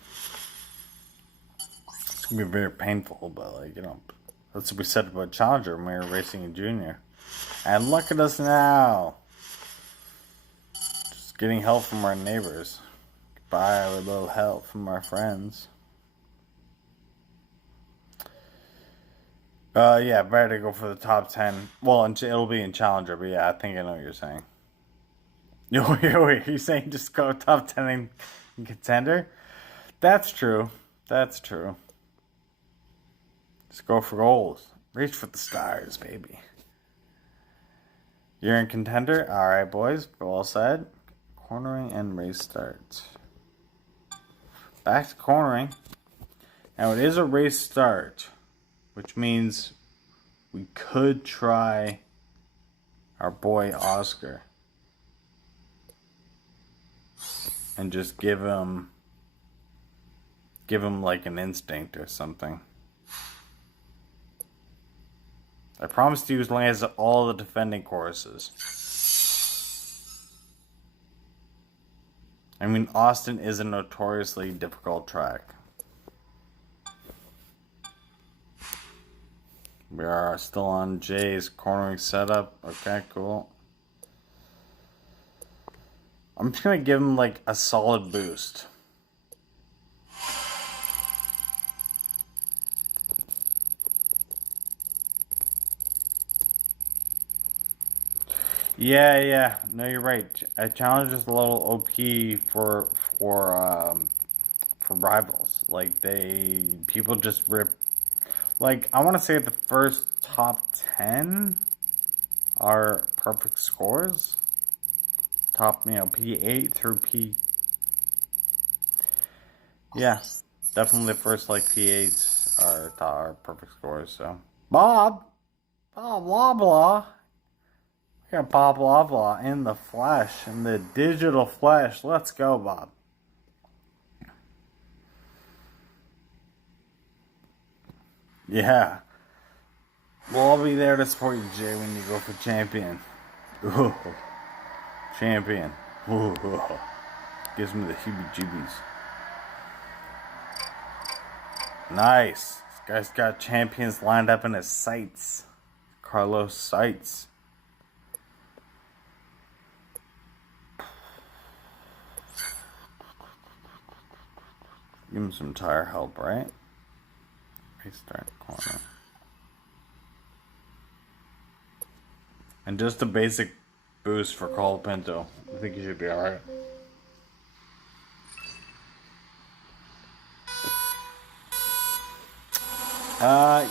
It's going to be very painful, but like, you know, that's what we said about Challenger when we were racing in junior. And look at us now. Just getting help from our neighbors. Goodbye with a little help from our friends. Yeah, better to go for the top 10. Well, it'll be in Challenger, but yeah, I think I know what you're saying. You're saying just go top 10 in contender? That's true. That's true. Just go for gold. Reach for the stars, baby. You're in contender? Alright, boys. Well said. Cornering and race start. Back to cornering. Now, it is a race start, which means we could try our boy Oscar and just give him like an instinct or something. I promise to use Lance at all the defending courses. I mean, Austin is a notoriously difficult track. We are still on Jay's cornering setup. Okay, cool. I'm just going to give him like a solid boost. Yeah. No, you're right. A challenge is a little OP for rivals. Like people just rip. Like, I want to say the first top 10 are perfect scores. Top, P8 through P. Yeah, definitely the first like P8s are perfect scores. So blah blah blah. got Bob Lava in the flesh, in the digital flesh. Let's go, Bob. Yeah. We'll all be there to support you, Jay, when you go for champion. Ooh. Champion. Ooh. Gives me the heebie-jeebies. Nice. This guy's got champions lined up in his sights. Carlos sights. Give him some tire help, right? Restart corner. And just a basic boost for Colapinto. I think he should be alright.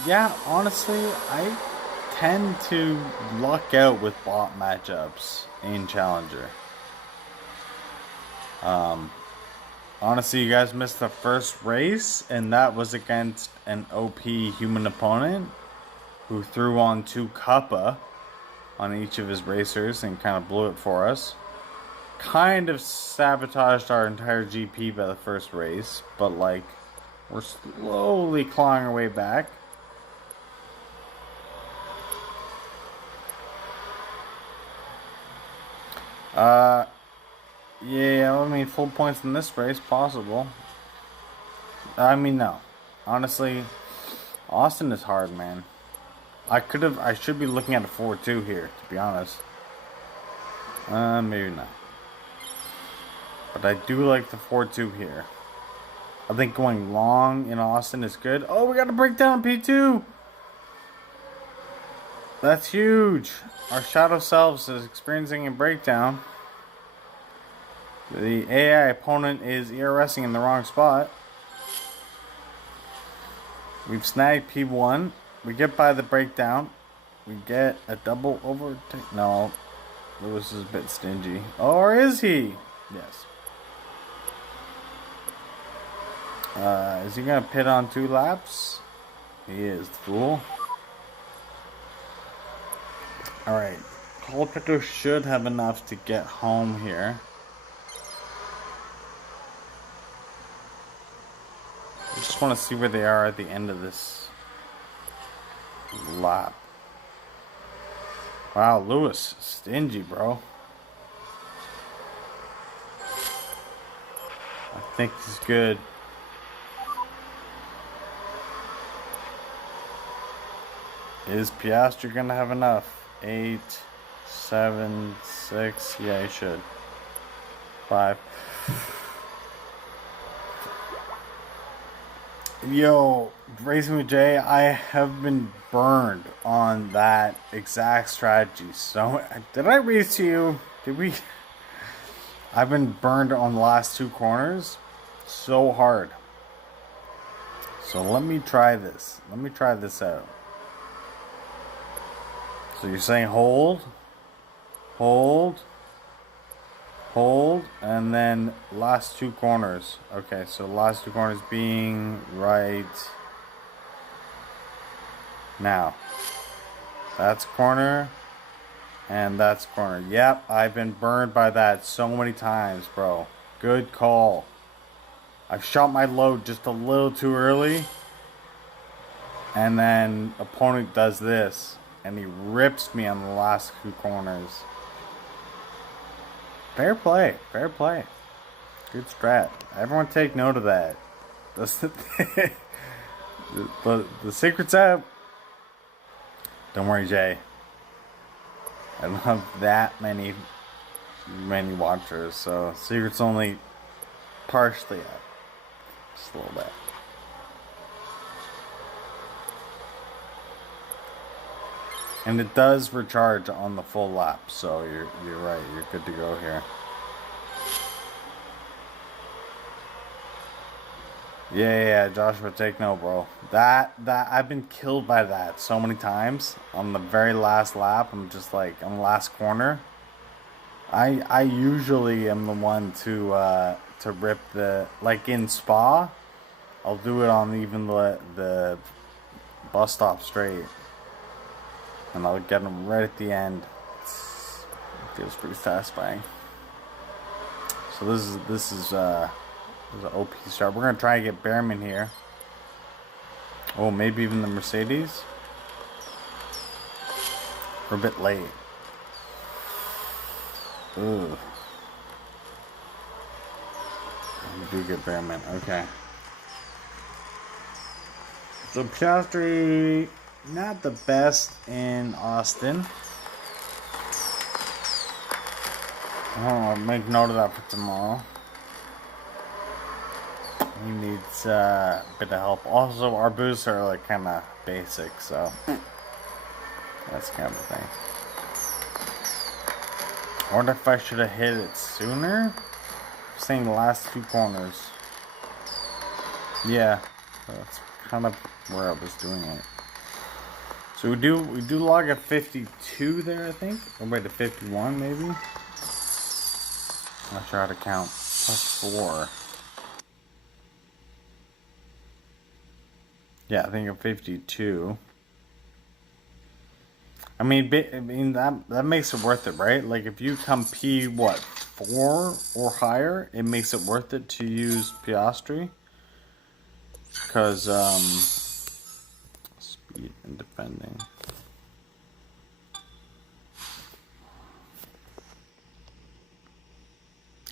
Yeah, honestly, I tend to luck out with bot matchups in Challenger. Honestly, you guys missed the first race, and that was against an OP human opponent who threw on 2 Kappa on each of his racers and kind of blew it for us. Kind of sabotaged our entire GP by the first race, but like, we're slowly clawing our way back. Yeah, I mean, full points in this race, possible. I mean, no. Honestly, Austin is hard, man. I should be looking at a 4-2 here, to be honest. Maybe not. But I do like the 4-2 here. I think going long in Austin is good. Oh, we got a breakdown P2! That's huge! Our Shadow Selves is experiencing a breakdown. The AI opponent is ERSing in the wrong spot. We've snagged P1. We get by the breakdown. We get a double overtake. No. Lewis is a bit stingy. Or is he? Yes. Is he going to pit on 2 laps? He is, the fool. Alright. Colapinto should have enough to get home here. I just want to see where they are at the end of this lap. Wow, Lewis, stingy, bro. I think he's good. Is Piastri gonna have enough? 8, 7, 6. Yeah, he should. 5. Yo, Racing with Jay, I have been burned on that exact strategy. So, did I race to you? Did we? I've been burned on the last 2 corners so hard. So let me try this. Let me try this out. So you're saying hold, hold, hold, and then last 2 corners. Okay, so last 2 corners being right now. That's corner, and that's corner. Yep, I've been burned by that so many times, bro. Good call. I shot my load just a little too early, and then opponent does this, and he rips me on the last 2 corners. Fair play, fair play. Good strat. Everyone take note of that. The secret's out. Don't worry, Jay. I don't have that many watchers, so secret's only partially out. Just a little bit. And it does recharge on the full lap, so you're right. You're good to go here. Yeah, Joshua, take no, bro. That I've been killed by that so many times. On the very last lap, I'm just like on the last corner. I usually am the one to rip the, like in Spa. I'll do it on even the bus stop straight. And I'll get them right at the end. Feels pretty satisfying. So this is an OP start. We're gonna try to get Behrman here. Oh, maybe even the Mercedes. We're a bit late. Ooh. We do get Behrman. Okay. So Piastri, not the best in Austin. I'll make note of that for tomorrow. He needs a bit of help. Also, our boosts are like kind of basic, so that's kind of a thing. I wonder if I should have hit it sooner. I'm saying the last 2 corners. Yeah, that's kind of where I was doing it. So we do log a 52 there, I think. Or wait, a 51 maybe. Not sure how to count. +4. Yeah, I think a 52. I mean that makes it worth it, right? Like if you come P 4 or higher, it makes it worth it to use Piastri. Because speed and defending.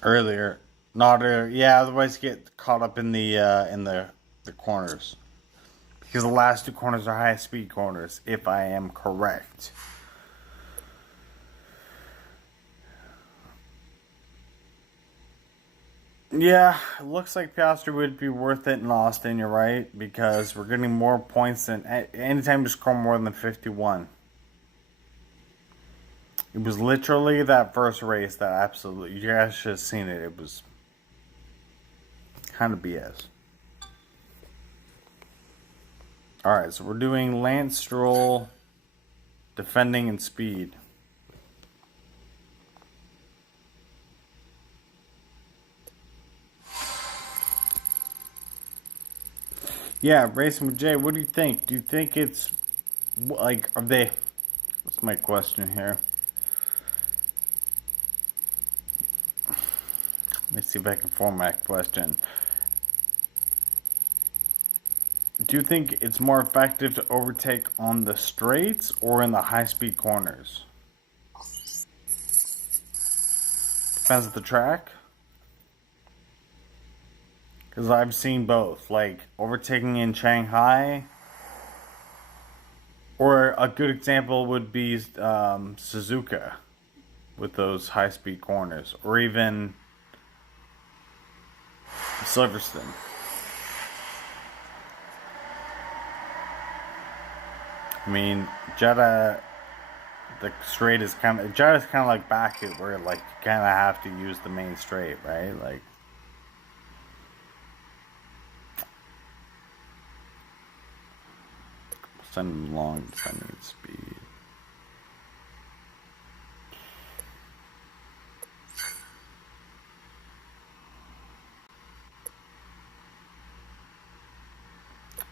Earlier, not earlier. Yeah, otherwise you get caught up in the corners. Because the last 2 corners are high speed corners, if I am correct. Yeah, it looks like Piastri would be worth it in Austin, you're right. Because we're getting more points than anytime you score more than 51. It was literally that first race that absolutely, you guys should have seen it. It was kind of BS. Alright, so we're doing Lance Stroll, defending and speed. Yeah, Racing with Jay, what do you think? Do you think it's, like, are they, what's my question here? Let me see if I can format question. Do you think it's more effective to overtake on the straights or in the high-speed corners? Depends on the track. Because I've seen both. Like, overtaking in Shanghai. Or a good example would be Suzuka. With those high-speed corners. Or even Silverstone. I mean, Jeddah, the straight is kind of, Jeddah's kind of like Baku, where like you kind of have to use the main straight, right? Like, send long defending speed.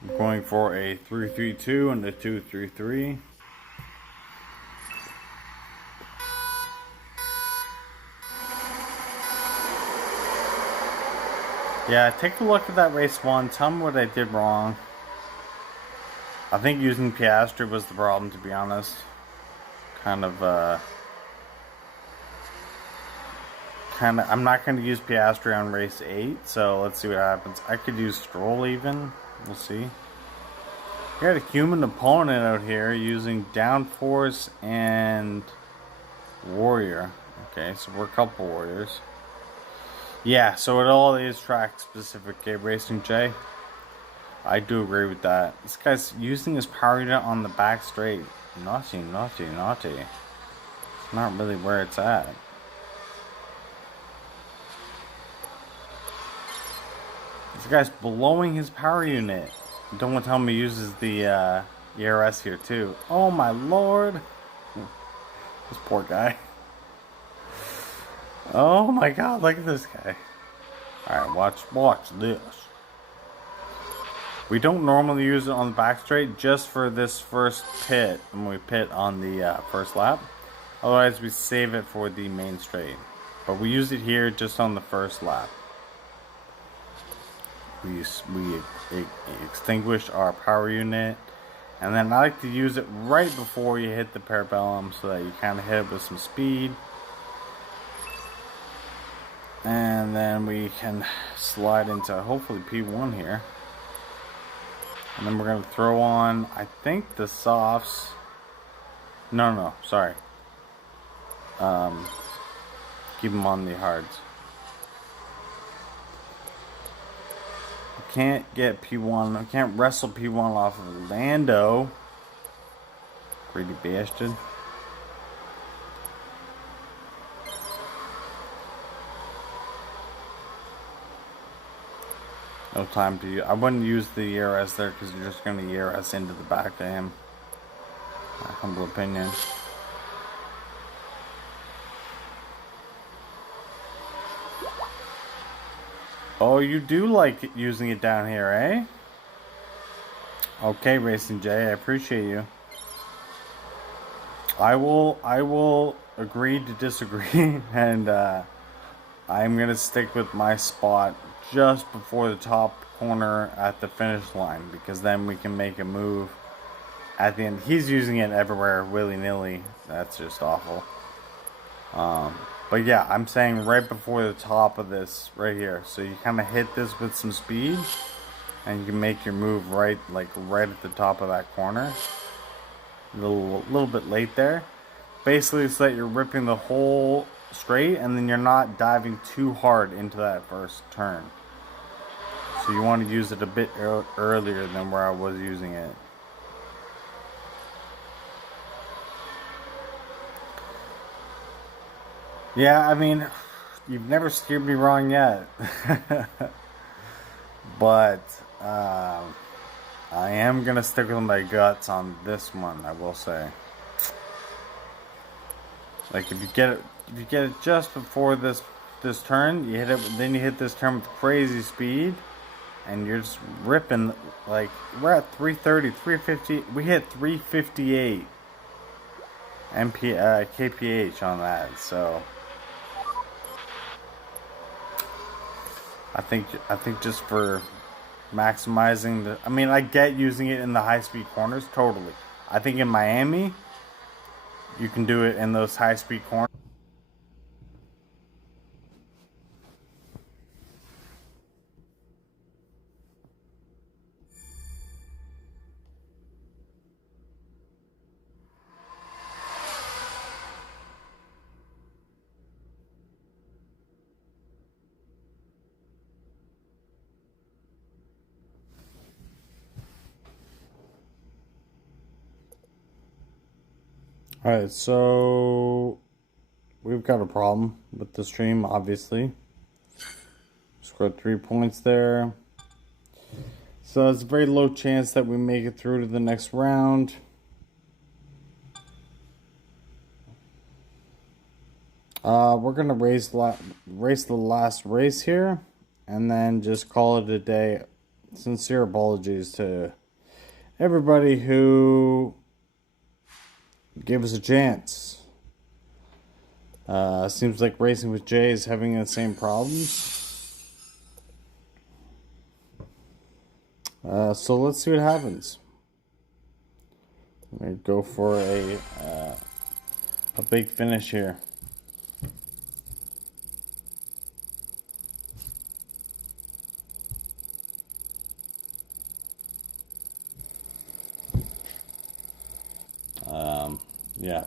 I'm going for a 3-3-2 and a 2-3-3. Yeah, take a look at that race 1. Tell me what I did wrong. I think using Piastri was the problem, to be honest. I'm not going to use Piastri on race 8, so let's see what happens. I could use Stroll even. We'll see. We got a human opponent out here using Downforce and Warrior. Okay, so we're a couple Warriors. Yeah, so it all is track specific, okay, Racing J. I do agree with that. This guy's using his power unit on the back straight. Naughty, naughty, naughty. It's not really where it's at. This guy's blowing his power unit. Don't want to tell me he uses the ERS here too. Oh my lord. This poor guy. Oh my god, look at this guy. Alright, watch this. We don't normally use it on the back straight, just for this first pit, when we pit on the first lap. Otherwise, we save it for the main straight. But we use it here just on the first lap. We extinguish our power unit. And then I like to use it right before you hit the parabellum so that you kind of hit it with some speed. And then we can slide into hopefully P1 here. And then we're going to throw on, I think, the softs. No, sorry. Keep them on the hards. Can't get P1. I can't wrestle P1 off of Lando. Greedy bastard. No time to use. I wouldn't use the ERS there because you're just going to ERS into the back of him. My humble opinion. Oh, you do like using it down here, eh? Okay, Racing J, I appreciate you. I will agree to disagree, and I'm gonna stick with my spot just before the top corner at the finish line, because then we can make a move at the end. He's using it everywhere willy-nilly. That's just awful. But yeah, I'm saying right before the top of this right here. So you kind of hit this with some speed, and you can make your move right at the top of that corner. A little bit late there. Basically, so that you're ripping the whole straight, and then you're not diving too hard into that first turn. So you want to use it a bit earlier than where I was using it. Yeah, I mean, you've never steered me wrong yet. But I am gonna stick with my guts on this one, I will say. Like if you get it just before this turn, you hit it, then you hit this turn with crazy speed, and you're just ripping. Like we're at 330, 350. We hit 358 kph on that. So I think just for maximizing the, I mean, I get using it in the high speed corners totally. I think in Miami you can do it in those high speed corners. Alright, so we've got a problem with the stream, obviously. Scored 3 points there. So it's a very low chance that we make it through to the next round. We're going to race the last race here, and then just call it a day. Sincere apologies to everybody who gave us a chance. Seems like Racing with Jay is having the same problems. So let's see what happens. I'm gonna go for a big finish here. Yeah.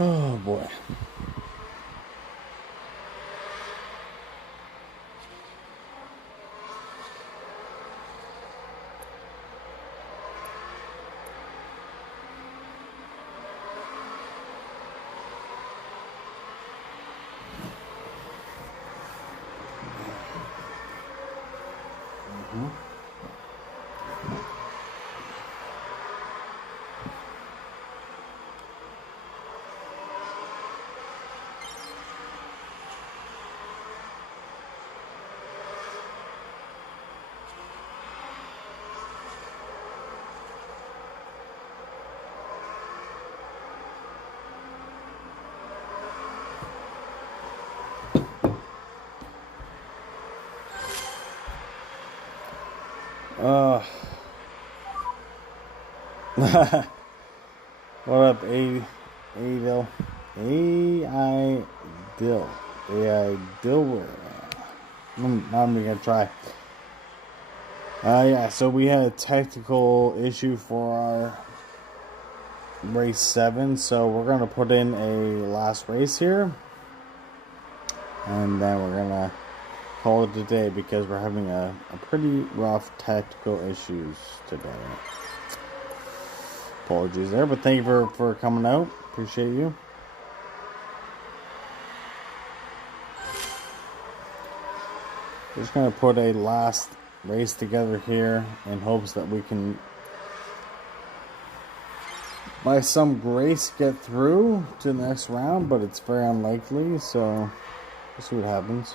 Oh boy. What up, A AI Dill? AI Dill. I'm gonna try. Yeah, so we had a technical issue for our race 7, so we're gonna put in a last race here, and then we're gonna call it a day because we're having a pretty rough technical issues today. Apologies there, but thank you for coming out. Appreciate you. Just gonna put a last race together here in hopes that we can, by some grace, get through to the next round, but it's very unlikely, so we'll see what happens.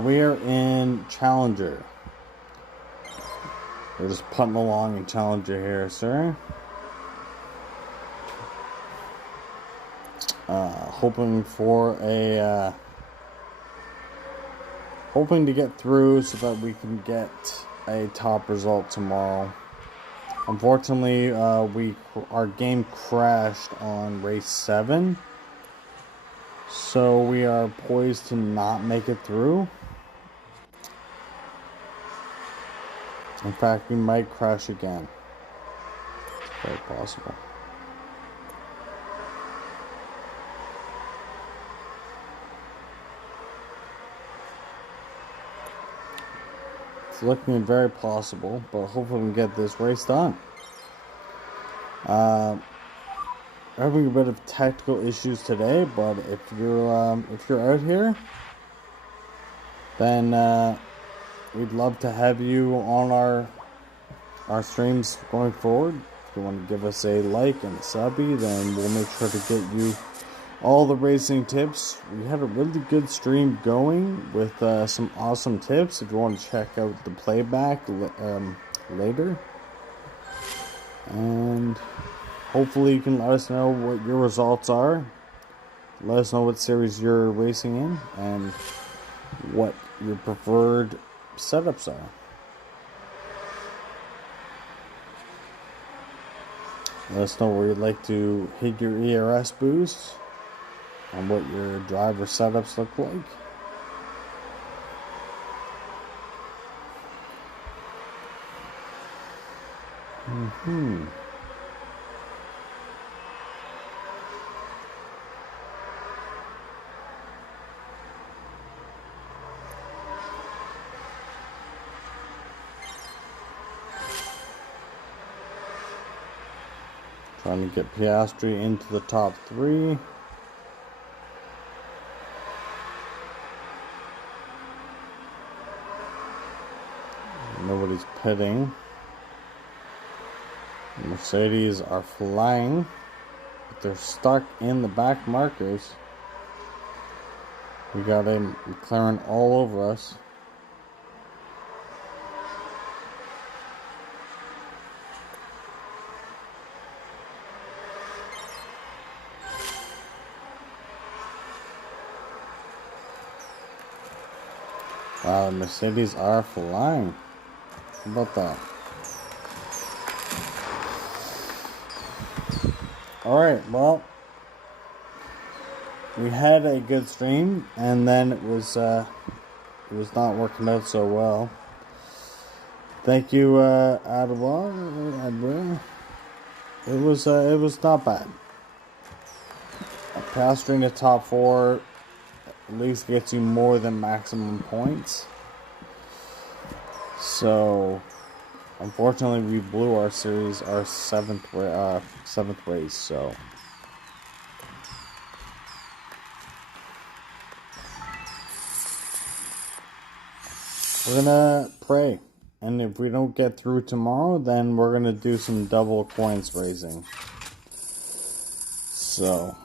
We are in Challenger. We're just putting along in Challenger here, sir. Hoping for a hoping to get through so that we can get a top result tomorrow. Unfortunately, our game crashed on race 7, so we are poised to not make it through. In fact, we might crash again. It's very possible. It's looking very possible, but hopefully we can get this race done. Having a bit of technical issues today, but if you're out here, then we'd love to have you on our streams going forward. If you want to give us a like and a subby, then we'll make sure to get you all the racing tips. We had a really good stream going with some awesome tips. If you want to check out the playback later, and hopefully you can let us know what your results are. Let us know what series you're racing in and what your preferred setups are. Let us know where you'd like to hit your ERS boost and what your driver setups look like. Trying to get Piastri into the top 3. Nobody's pitting. Mercedes are flying, but they're stuck in the back markers. We got a McLaren all over us. Wow, Mercedes are flying. How about that? Alright, well, we had a good stream, and then it was not working out so well. Thank you, Adwa. It was not bad. Pastoring a top 4 at least gets you more than maximum points. So, unfortunately, we blew our series, our seventh race. So, we're gonna pray, and if we don't get through tomorrow, then we're gonna do some double coins raising. So,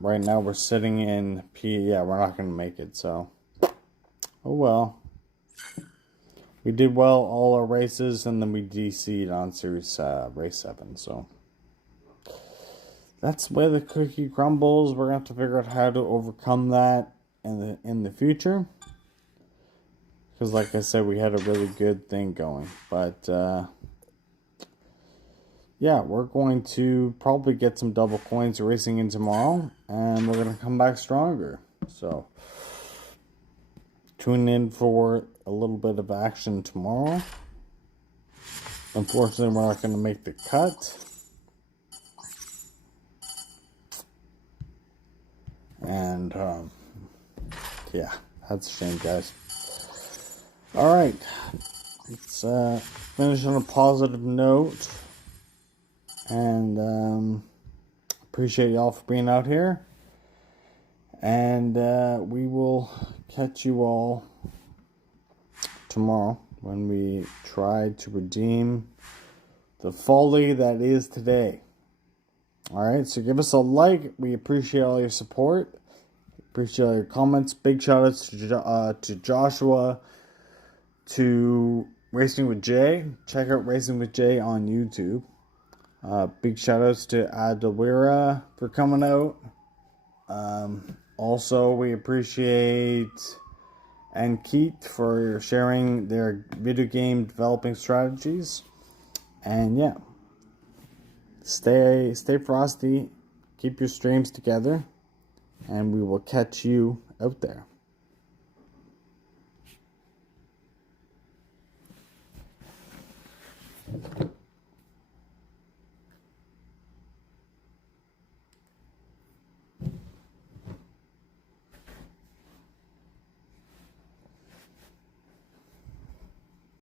right now we're sitting in P. Yeah, we're not gonna make it. So, oh well. We did well all our races, and then we DC'd on series race 7. So that's where the cookie crumbles. We're gonna have to figure out how to overcome that in the future. Because, like I said, we had a really good thing going. But yeah, we're going to probably get some double coins racing in tomorrow, and we're gonna come back stronger. So tune in for a little bit of action tomorrow. Unfortunately, we're not going to make the cut. And, yeah, that's a shame, guys. Alright, let's finish on a positive note. And, appreciate y'all for being out here. And, we will catch you all tomorrow when we try to redeem the folly that is today. Alright, so give us a like. We appreciate all your support. Appreciate all your comments. Big shout outs to Joshua, to Racing with Jay. Check out Racing with Jay on YouTube. Big shout outs to Adawira for coming out. Also, we appreciate and Keith for sharing their video game developing strategies. And yeah, stay frosty, keep your streams together, and we will catch you out there.